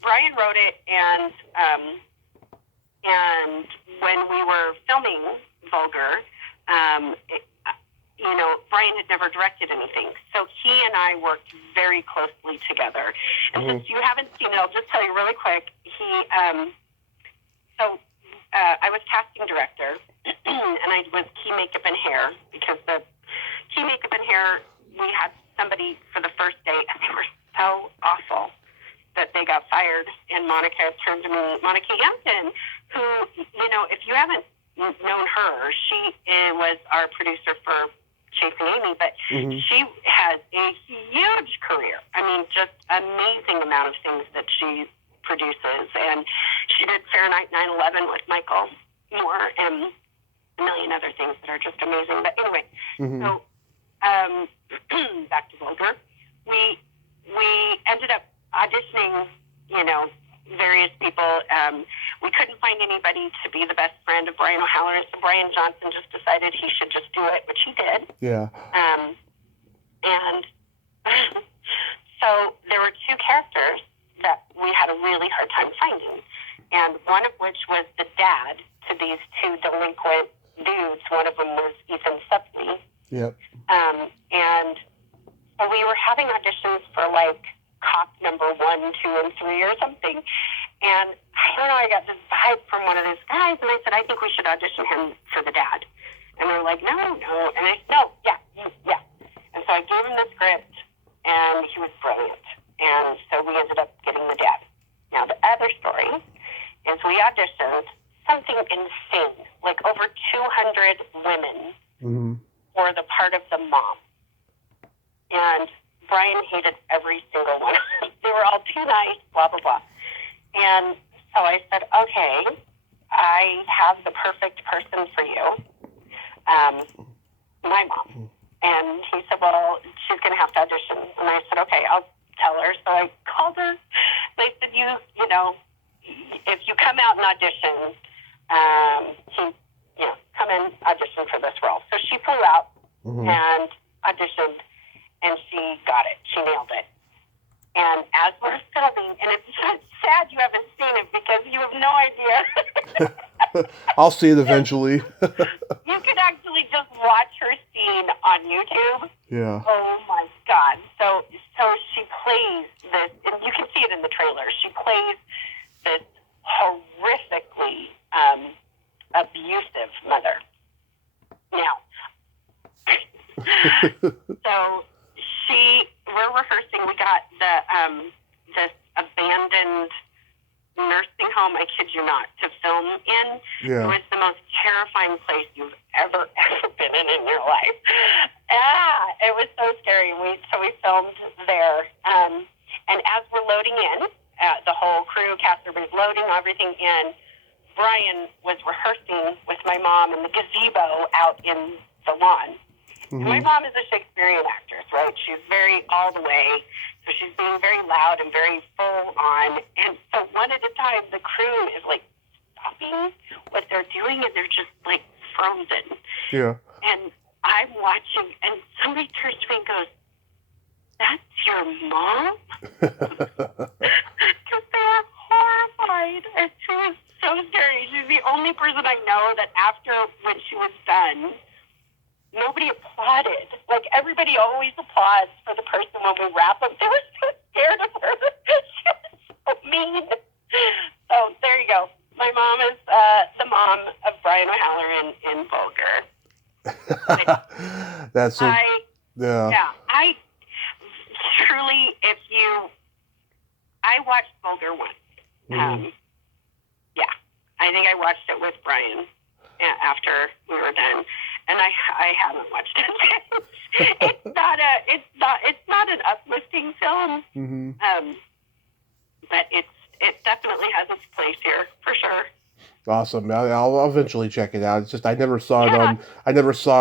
Brian wrote it, and when we were filming Vulgar, Brian had never directed anything, so he and I worked very closely together. And since you haven't seen it, I'll just tell you really quick. I was casting director, and I was key makeup and hair, because the key makeup and hair, we had somebody for the first day, and they were so awful that they got fired. And Monica turned to me, Monica Hampton, who, if you haven't known her, she was our producer for Chasing Amy, but she has a huge career. I mean, just amazing amount of things that she produces. And she did Fahrenheit 9/11 with Michael Moore and a million other things that are just amazing. But anyway, so back to Vulgar. We ended up auditioning, various people. We couldn't find anybody to be the best friend of Brian O'Halloran, so Brian Johnson just decided he should just do it, which he did. Yeah. And so there were two characters that we had a really hard time finding, and one of which was the dad to these two delinquent dudes. One of them was Ethan Suplee. Yep. And so we were having auditions for like cop number 1, 2, and 3 or something. And I don't know, I got this vibe from one of those guys, and I said, I think we should audition him for the dad. And they were like, no. And I said, no, yeah. And so I gave him the script, and he was brilliant. And so we ended up getting the dad. Now, the other story is we auditioned something insane, like over 200 women for the part of the mom. And Brian hated every single one. They were all too nice, blah, blah, blah. And so I said, okay, I have the perfect person for you, my mom. And he said, well, she's going to have to audition. And I said, okay, I'll tell her. So I called her. They said, if you come out and audition, come and audition for this role. So she flew out and auditioned, and she got it. She nailed it. And as we're filming, and it's sad you haven't seen it because you have no idea. I'll see it eventually. You can actually just watch her scene on YouTube. Yeah. Oh my God. So she plays this, and you can see it in the trailer. She plays this horrifically abusive mother. Now, so we're rehearsing. We got this abandoned home, I kid you not, to film in. Yeah. It was the most terrifying place you've ever been in your life. It was so scary. So we filmed there. And as we're loading in, the whole crew, cast, everybody's loading everything in, Brian was rehearsing with my mom in the gazebo out in the lawn. Mm-hmm. My mom is a Shakespearean actress, right? She's very all the way. So she's being very loud and very full on. And so one at a time, the crew is like stopping what they're doing and they're just like frozen. Yeah. And I'm watching and somebody turns to me and goes, "That's your mom?" Because they were horrified. And she was so scary. She's the only person I know that after when she was done, nobody applauded. Like, everybody always applauds for the person when we wrap up. They were so scared of her. She was so mean. So, there you go. My mom is the mom of Brian O'Halloran in Vulgar. That's so... Yeah, I truly, I watched Vulgar once. Mm-hmm. Yeah, I think I watched it with Brian after we were done. And I haven't watched it. It's not an uplifting film. Mm-hmm. But it definitely has its place here for sure. Awesome. I'll eventually check it out. It's just I never saw it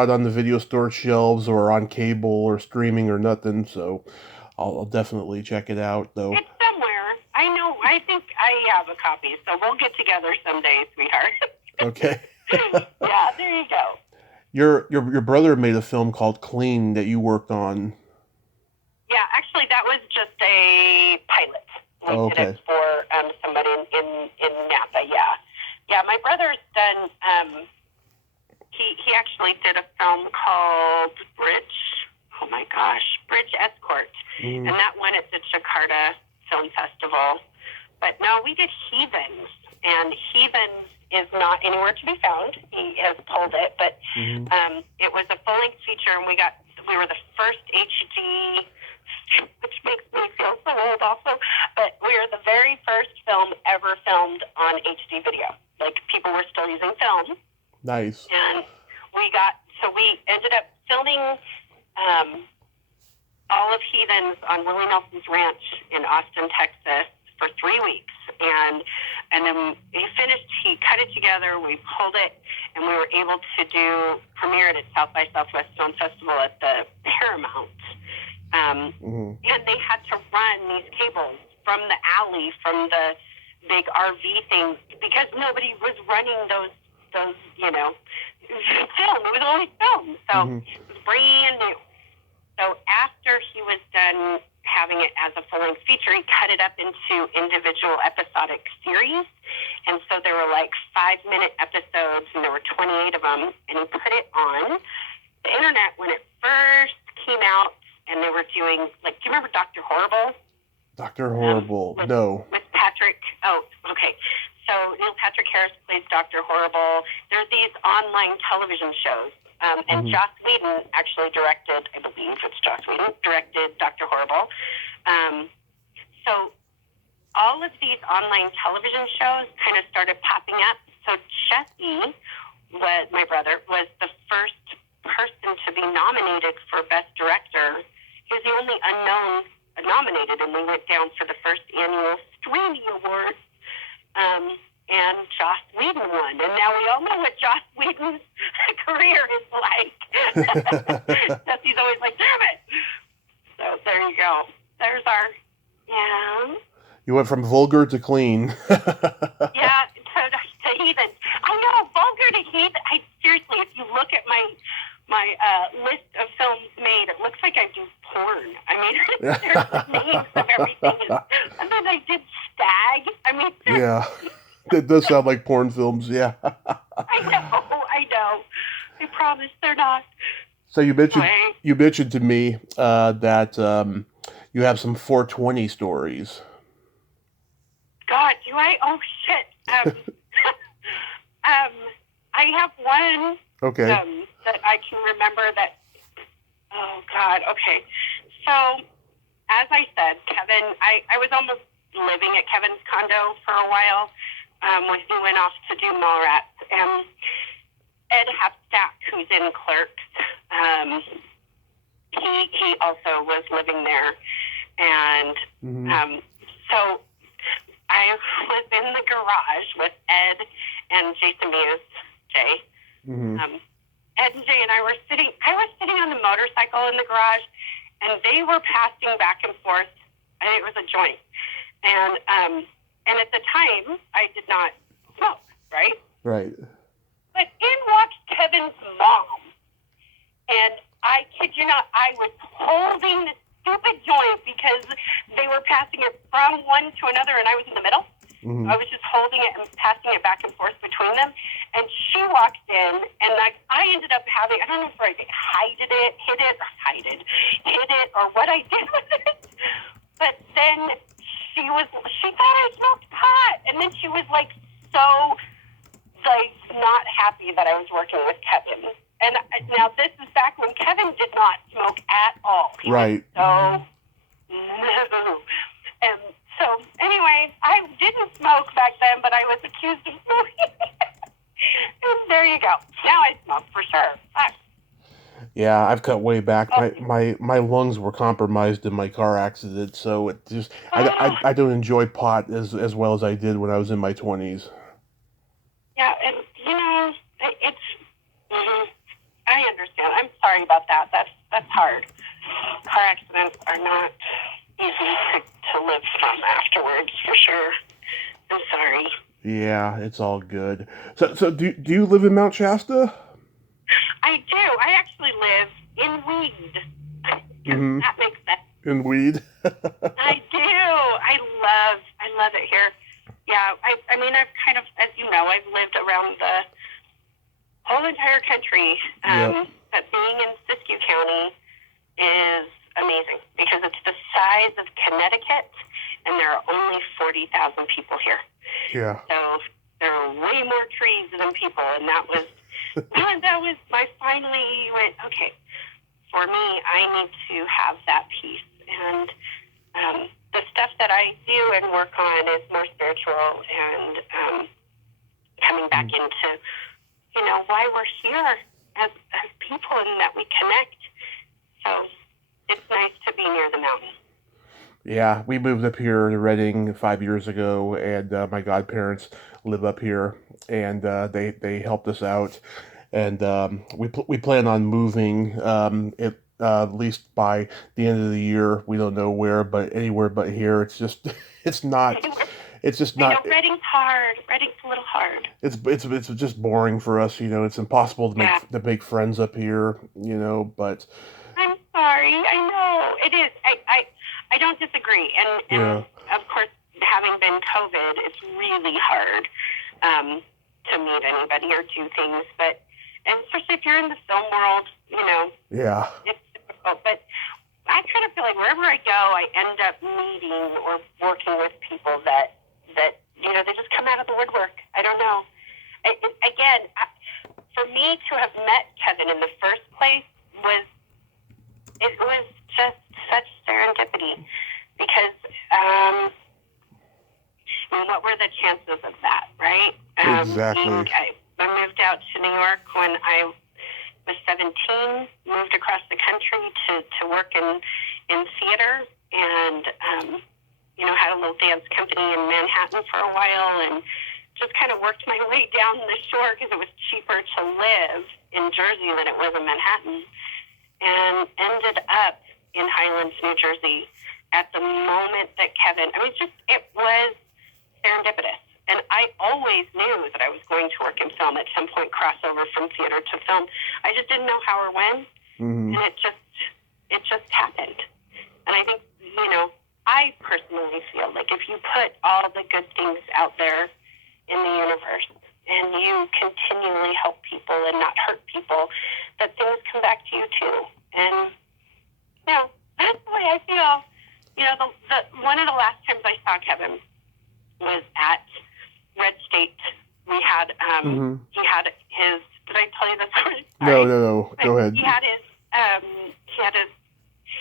on the video store shelves or on cable or streaming or nothing. So I'll definitely check it out though. It's somewhere. I know. I think I have a copy. So we'll get together someday, sweetheart. Okay. Yeah. There you go. Your brother made a film called Clean that you worked on. Yeah, actually, that was just a pilot. We did it for somebody in Napa. Yeah. My brother's done. He actually did a film called Bridge Escort, and that won at the Jakarta Film Festival. But no, we did Heathens, and Heathens is not anywhere to be found. He has pulled it, but it was a full-length feature, and we were the first HD, which makes me feel so old also, but we were the very first film ever filmed on HD video. Like, people were still using film. Nice. And we ended up filming all of Heathens on Willie Nelson's ranch in Austin, Texas for 3 weeks. And then he cut it together, we pulled it, and we were able to premiere it at South by Southwest Film Festival at the Paramount. And they had to run these cables from the alley, from the big RV things, because nobody was running those film. It was only film. So it was brand new. So after he was done having it as a full-length feature, he cut it up into individual episodic series. And so there were like 5-minute episodes, and there were 28 of them. And he put it on the internet when it first came out, and they were doing, like, do you remember Dr. Horrible? Dr. Horrible, no. With Patrick, okay. So Neil Patrick Harris plays Dr. Horrible. There's these online television shows. And Joss Whedon actually directed, I believe it's Joss Whedon, directed Dr. Horrible. So all of these online television shows kind of started popping up. So Jesse, my brother, was the first person to be nominated for Best Director. He was the only unknown nominated, and we went down for the first annual Streamy Awards. And Joss Whedon won. And now we all know what Joss Whedon's career is like. Jesse's always like, damn it. So there you go. There's our, You went from Vulgar to Clean. Yeah, to Heathen. I know, Vulgar to Heathen. Seriously, if you look at my list of films made, it looks like I do porn. I mean, there's the names of everything. And then I did Stag. I mean, yeah. It does sound like porn films, yeah. I know. I promise they're not. So you mentioned to me that you have some 420 stories. God, do I? Oh shit. I have one. Okay. That I can remember that. Oh God. Okay. So, as I said, Kevin, I was almost living at Kevin's condo for a while. when he went off to do Mallrats. Ed Hapstack, who's in Clerks, he also was living there. And so I was in the garage with Ed and Jason Mewes, Jay. Ed and Jay and I was sitting on the motorcycle in the garage, and they were passing back and forth. I think it was a joint. And at the time, I did not smoke, right? Right. But in walks Kevin's mom. And I kid you not, I was holding the stupid joint because they were passing it from one to another, and I was in the middle. I was just holding it and passing it back and forth between them. And she walked in, and I ended up having, I don't know if I hid it, or what I did with it. But then she thought I smoked pot. And then she was not happy that I was working with Kevin. And now this is back when Kevin did not smoke at all. Right. So, no. And so, anyway, I didn't smoke back then, but I was accused of smoking. And there you go. Now I smoke for sure. Yeah, I've cut way back. My lungs were compromised in my car accident, so it just I don't enjoy pot as well as I did when I was in my 20s. Yeah, and it's I understand. I'm sorry about that. That's hard. Car accidents are not easy to live from afterwards, for sure. I'm sorry. Yeah, it's all good. So do you live in Mount Shasta? I do. I actually live in Weed. That makes sense. In Weed? I do. I love it here. Yeah, I mean, I've kind of, as you know, I've lived around the whole entire country. But being in Siskiyou County is amazing because it's the size of Connecticut, and there are only 40,000 people here. Yeah. So there are way more trees than people, and that was I finally went, okay, for me, I need to have that peace. And the stuff that I do and work on is more spiritual and coming back into, why we're here as people and that we connect. So it's nice to be near the mountain. Yeah, we moved up here to Reading 5 years ago, and my godparents live up here, and they helped us out, and we plan on moving at least by the end of the year. We don't know where, but anywhere but here. It's just not. It's just not. Reading's hard. Reading's a little hard. It's just boring for us. It's impossible to make friends up here. But I'm sorry. I know it is. I don't disagree. And of course, having been COVID, it's really hard to meet anybody or do things. And especially if you're in the film world, it's difficult. But I kind of feel like wherever I go, I end up meeting or working with people that they just come out of the woodwork. I don't know. For me to have met Kevin in the first place was just such serendipity because, what were the chances of that, right? Exactly. I moved out to New York when I was 17, moved across the country to work in theater, and, had a little dance company in Manhattan for a while, and just kind of worked my way down the shore because it was cheaper to live in Jersey than it was in Manhattan, and ended up in Highlands, New Jersey at the moment that Kevin, it was serendipitous. And I always knew that I was going to work in film at some point, crossover from theater to film. I just didn't know how or when, and it just happened. And I think, I personally feel like if you put all the good things out there in the universe and you continually help people and not hurt people, that things come back to you too. And, that's the way I feel. The one of the last times I saw Kevin was at Red State. We had, he had his, did I tell you this story? No, go ahead.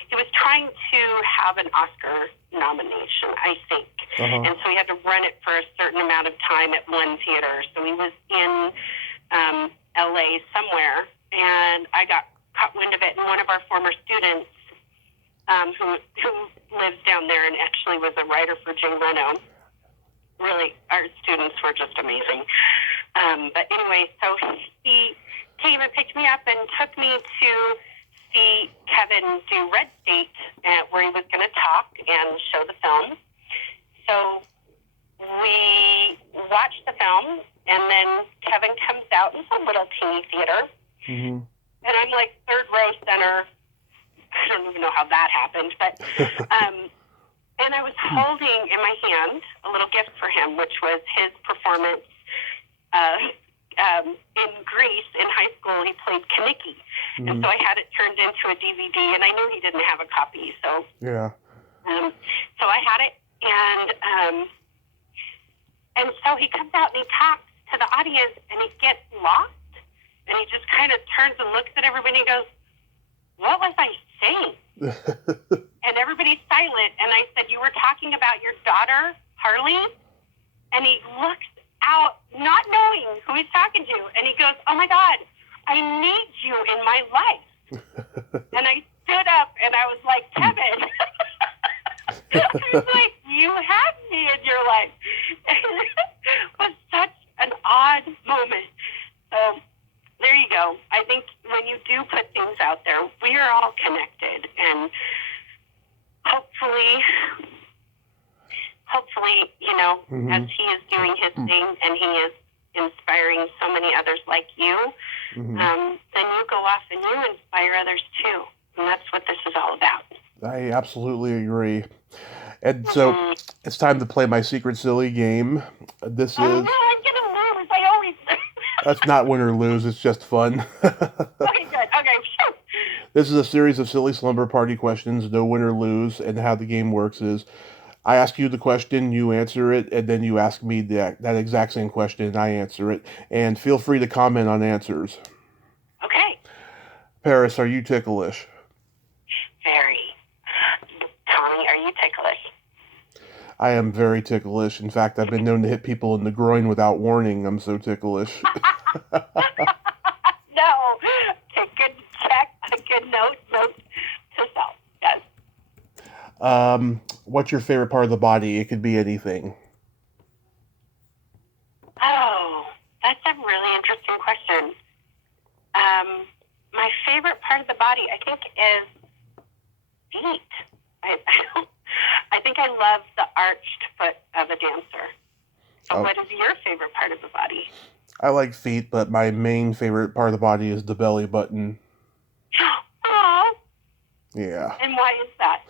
He was trying to have an Oscar nomination, I think. And so he had to run it for a certain certain amount of time at one theater. So he was in LA somewhere, and I got caught wind of it, and one of our former students who lives down there and actually was a writer for Jay Leno. Really, our students were just amazing. But anyway, so he came and picked me up and took me to see Kevin do Red State, where he was going to talk and show the film. So we watched the film, and then Kevin comes out. It's a little teeny theater. Mm-hmm. And I'm like third row center. I don't even know how that happened, but and I was holding in my hand a little gift for him, which was his performance in Greece in high school. He played Kaniki, and so I had it turned into a DVD, and I knew he didn't have a copy, so Yeah. So I had it, and so he comes out and he talks to the audience, and he gets lost, and he just kind of turns and looks at everybody and goes, "What was I saying?" And everybody's silent. And I said, "You were talking about your daughter, Harley?" And he looks out, not knowing who he's talking to. And he goes, "Oh my God, I need you in my life." And I stood up and I was like, "Kevin." I was like, "You have me in your life." It was such an odd moment. So there you go. I think when you do put things out there, we are all connected, and hopefully, as he is doing his thing and he is inspiring so many others like you, then you go off and you inspire others too. And that's what this is all about. I absolutely agree. And so it's time to play my secret silly game. This is... Oh, no, I'm going to lose. I always lose. That's not win or lose. It's just fun. Okay, good. Okay, sure. This is a series of silly slumber party questions, no win or lose. And how the game works is I ask you the question, you answer it, and then you ask me that exact same question, and I answer it. And feel free to comment on answers. Okay. Paris, are you ticklish? Very. Tommy, are you ticklish? I am very ticklish. In fact, I've been known to hit people in the groin without warning. I'm so ticklish. No. Take good check, a good note to self. Yes. What's your favorite part of the body? It could be anything. Oh, that's a really interesting question. My favorite part of the body, I think, is feet. I think I love the arched foot of a dancer. So what is your favorite part of the body? I like feet, but my main favorite part of the body is the belly button. Aww. Yeah. And why is that?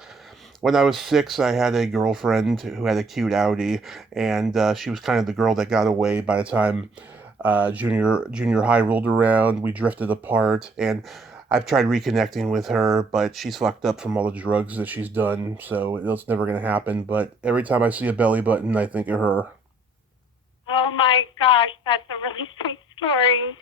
When I was 6, I had a girlfriend who had a cute Audi, and she was kind of the girl that got away. By the time junior high rolled around, we drifted apart, and I've tried reconnecting with her, but she's fucked up from all the drugs that she's done, so it's never going to happen. But every time I see a belly button, I think of her. Oh my gosh, that's a really sweet story.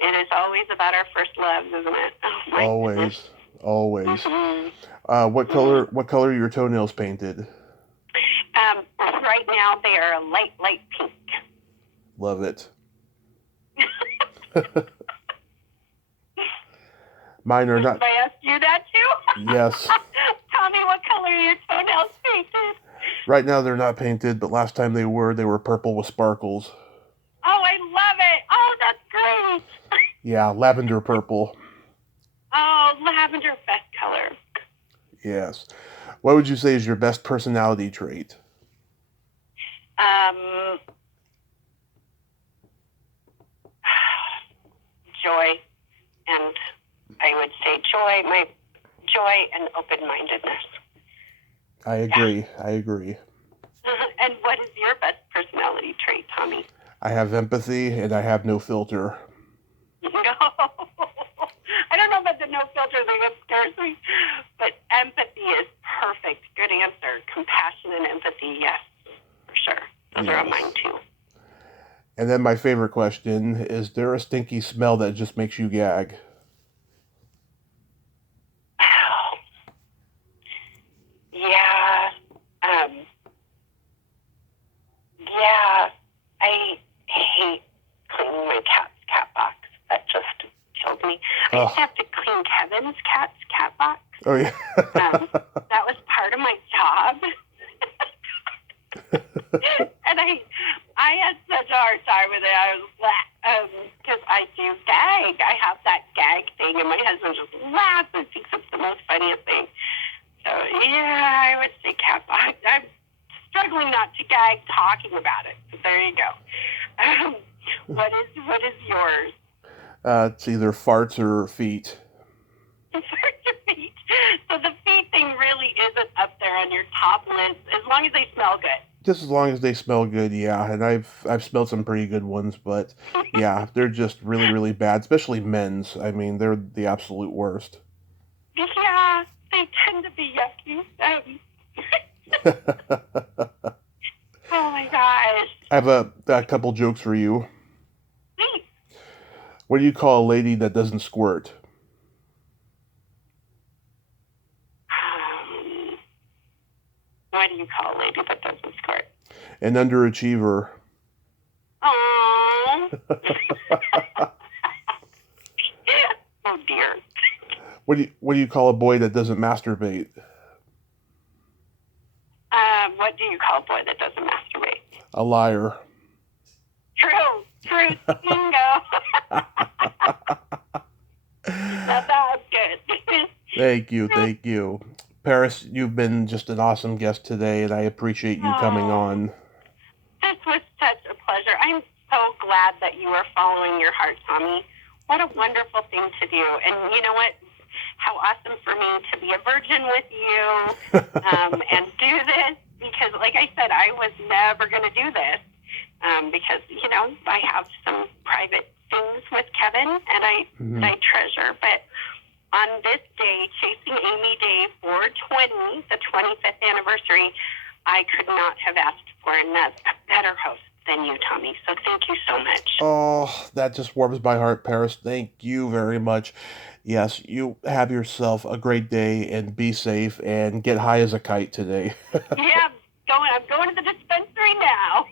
It is always about our first loves, isn't it? Oh my goodness. Always. Mm-hmm. What color are your toenails painted? Right now they are a light pink. Love it. Mine are not. Did I ask you that too? Yes. Tommy, what color are your toenails painted? Right now they're not painted, but last time they were purple with sparkles. Oh, I love it. Oh, that's great. Yeah, lavender purple. Oh, lavender, best color. Yes. What would you say is your best personality trait? Joy, and I would say joy and open-mindedness. I agree. Yeah. I agree. And what is your best personality trait, Tommy? I have empathy and I have no filter. No. I don't know about the no filter thing, that scares me. But empathy is perfect. Good answer. Compassion and empathy, yes, for sure. Those are on mine too. And then my favorite question, is there a stinky smell that just makes you gag? Yeah. I used to have to clean Kevin's cat's cat box. Oh, yeah. That was part of my job. And I had such a hard time with it. I was because I do gag. I have that gag thing, and my husband just laughs and thinks it's the most funniest thing. So yeah, I would say cat box. I'm struggling not to gag talking about it. But there you go. What is yours? It's either farts or feet. Farts or feet. So the feet thing really isn't up there on your top list, as long as they smell good. Just as long as they smell good, yeah. And I've smelled some pretty good ones, but yeah, they're just really, really bad, especially men's. I mean, they're the absolute worst. Yeah, they tend to be yucky. Oh my gosh. I have a couple jokes for you. Please. What do you call a lady that doesn't squirt? What do you call a lady that doesn't squirt? An underachiever. Aww. Oh dear. What do you call a boy that doesn't masturbate? What do you call a boy that doesn't masturbate? A liar. True. Bingo. That was good. Thank you. Paris, you've been just an awesome guest today, and I appreciate you coming on. This was such a pleasure. I'm so glad that you are following your heart, Tommy. What a wonderful thing to do. And you know what? How awesome for me to be a virgin with you and do this. Because, like I said, I was never going to do this because, I have some private things with Kevin and I treasure. But on this day, Chasing Amy Day 420, the 25th anniversary, I could not have asked for a better host than you, Tommy. So thank you so much. Oh, that just warms my heart, Paris. Thank you very much. Yes, you have yourself a great day and be safe and get high as a kite today. Yeah, I'm going to the dispensary now.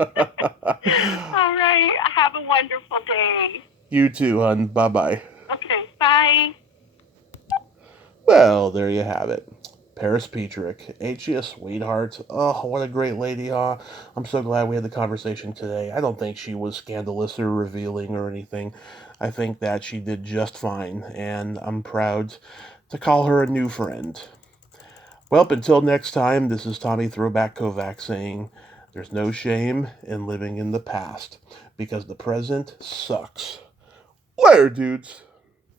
All right. Have a wonderful day. You too, hon. Bye-bye. Okay, bye. Well, there you have it. Paris Petrick. Ain't she a sweetheart? Oh, what a great lady, huh? I'm so glad we had the conversation today. I don't think she was scandalous or revealing or anything. I think that she did just fine, and I'm proud to call her a new friend. Well, until next time, this is Tommy Throwback Kovac saying, there's no shame in living in the past, because the present sucks. Later, dudes.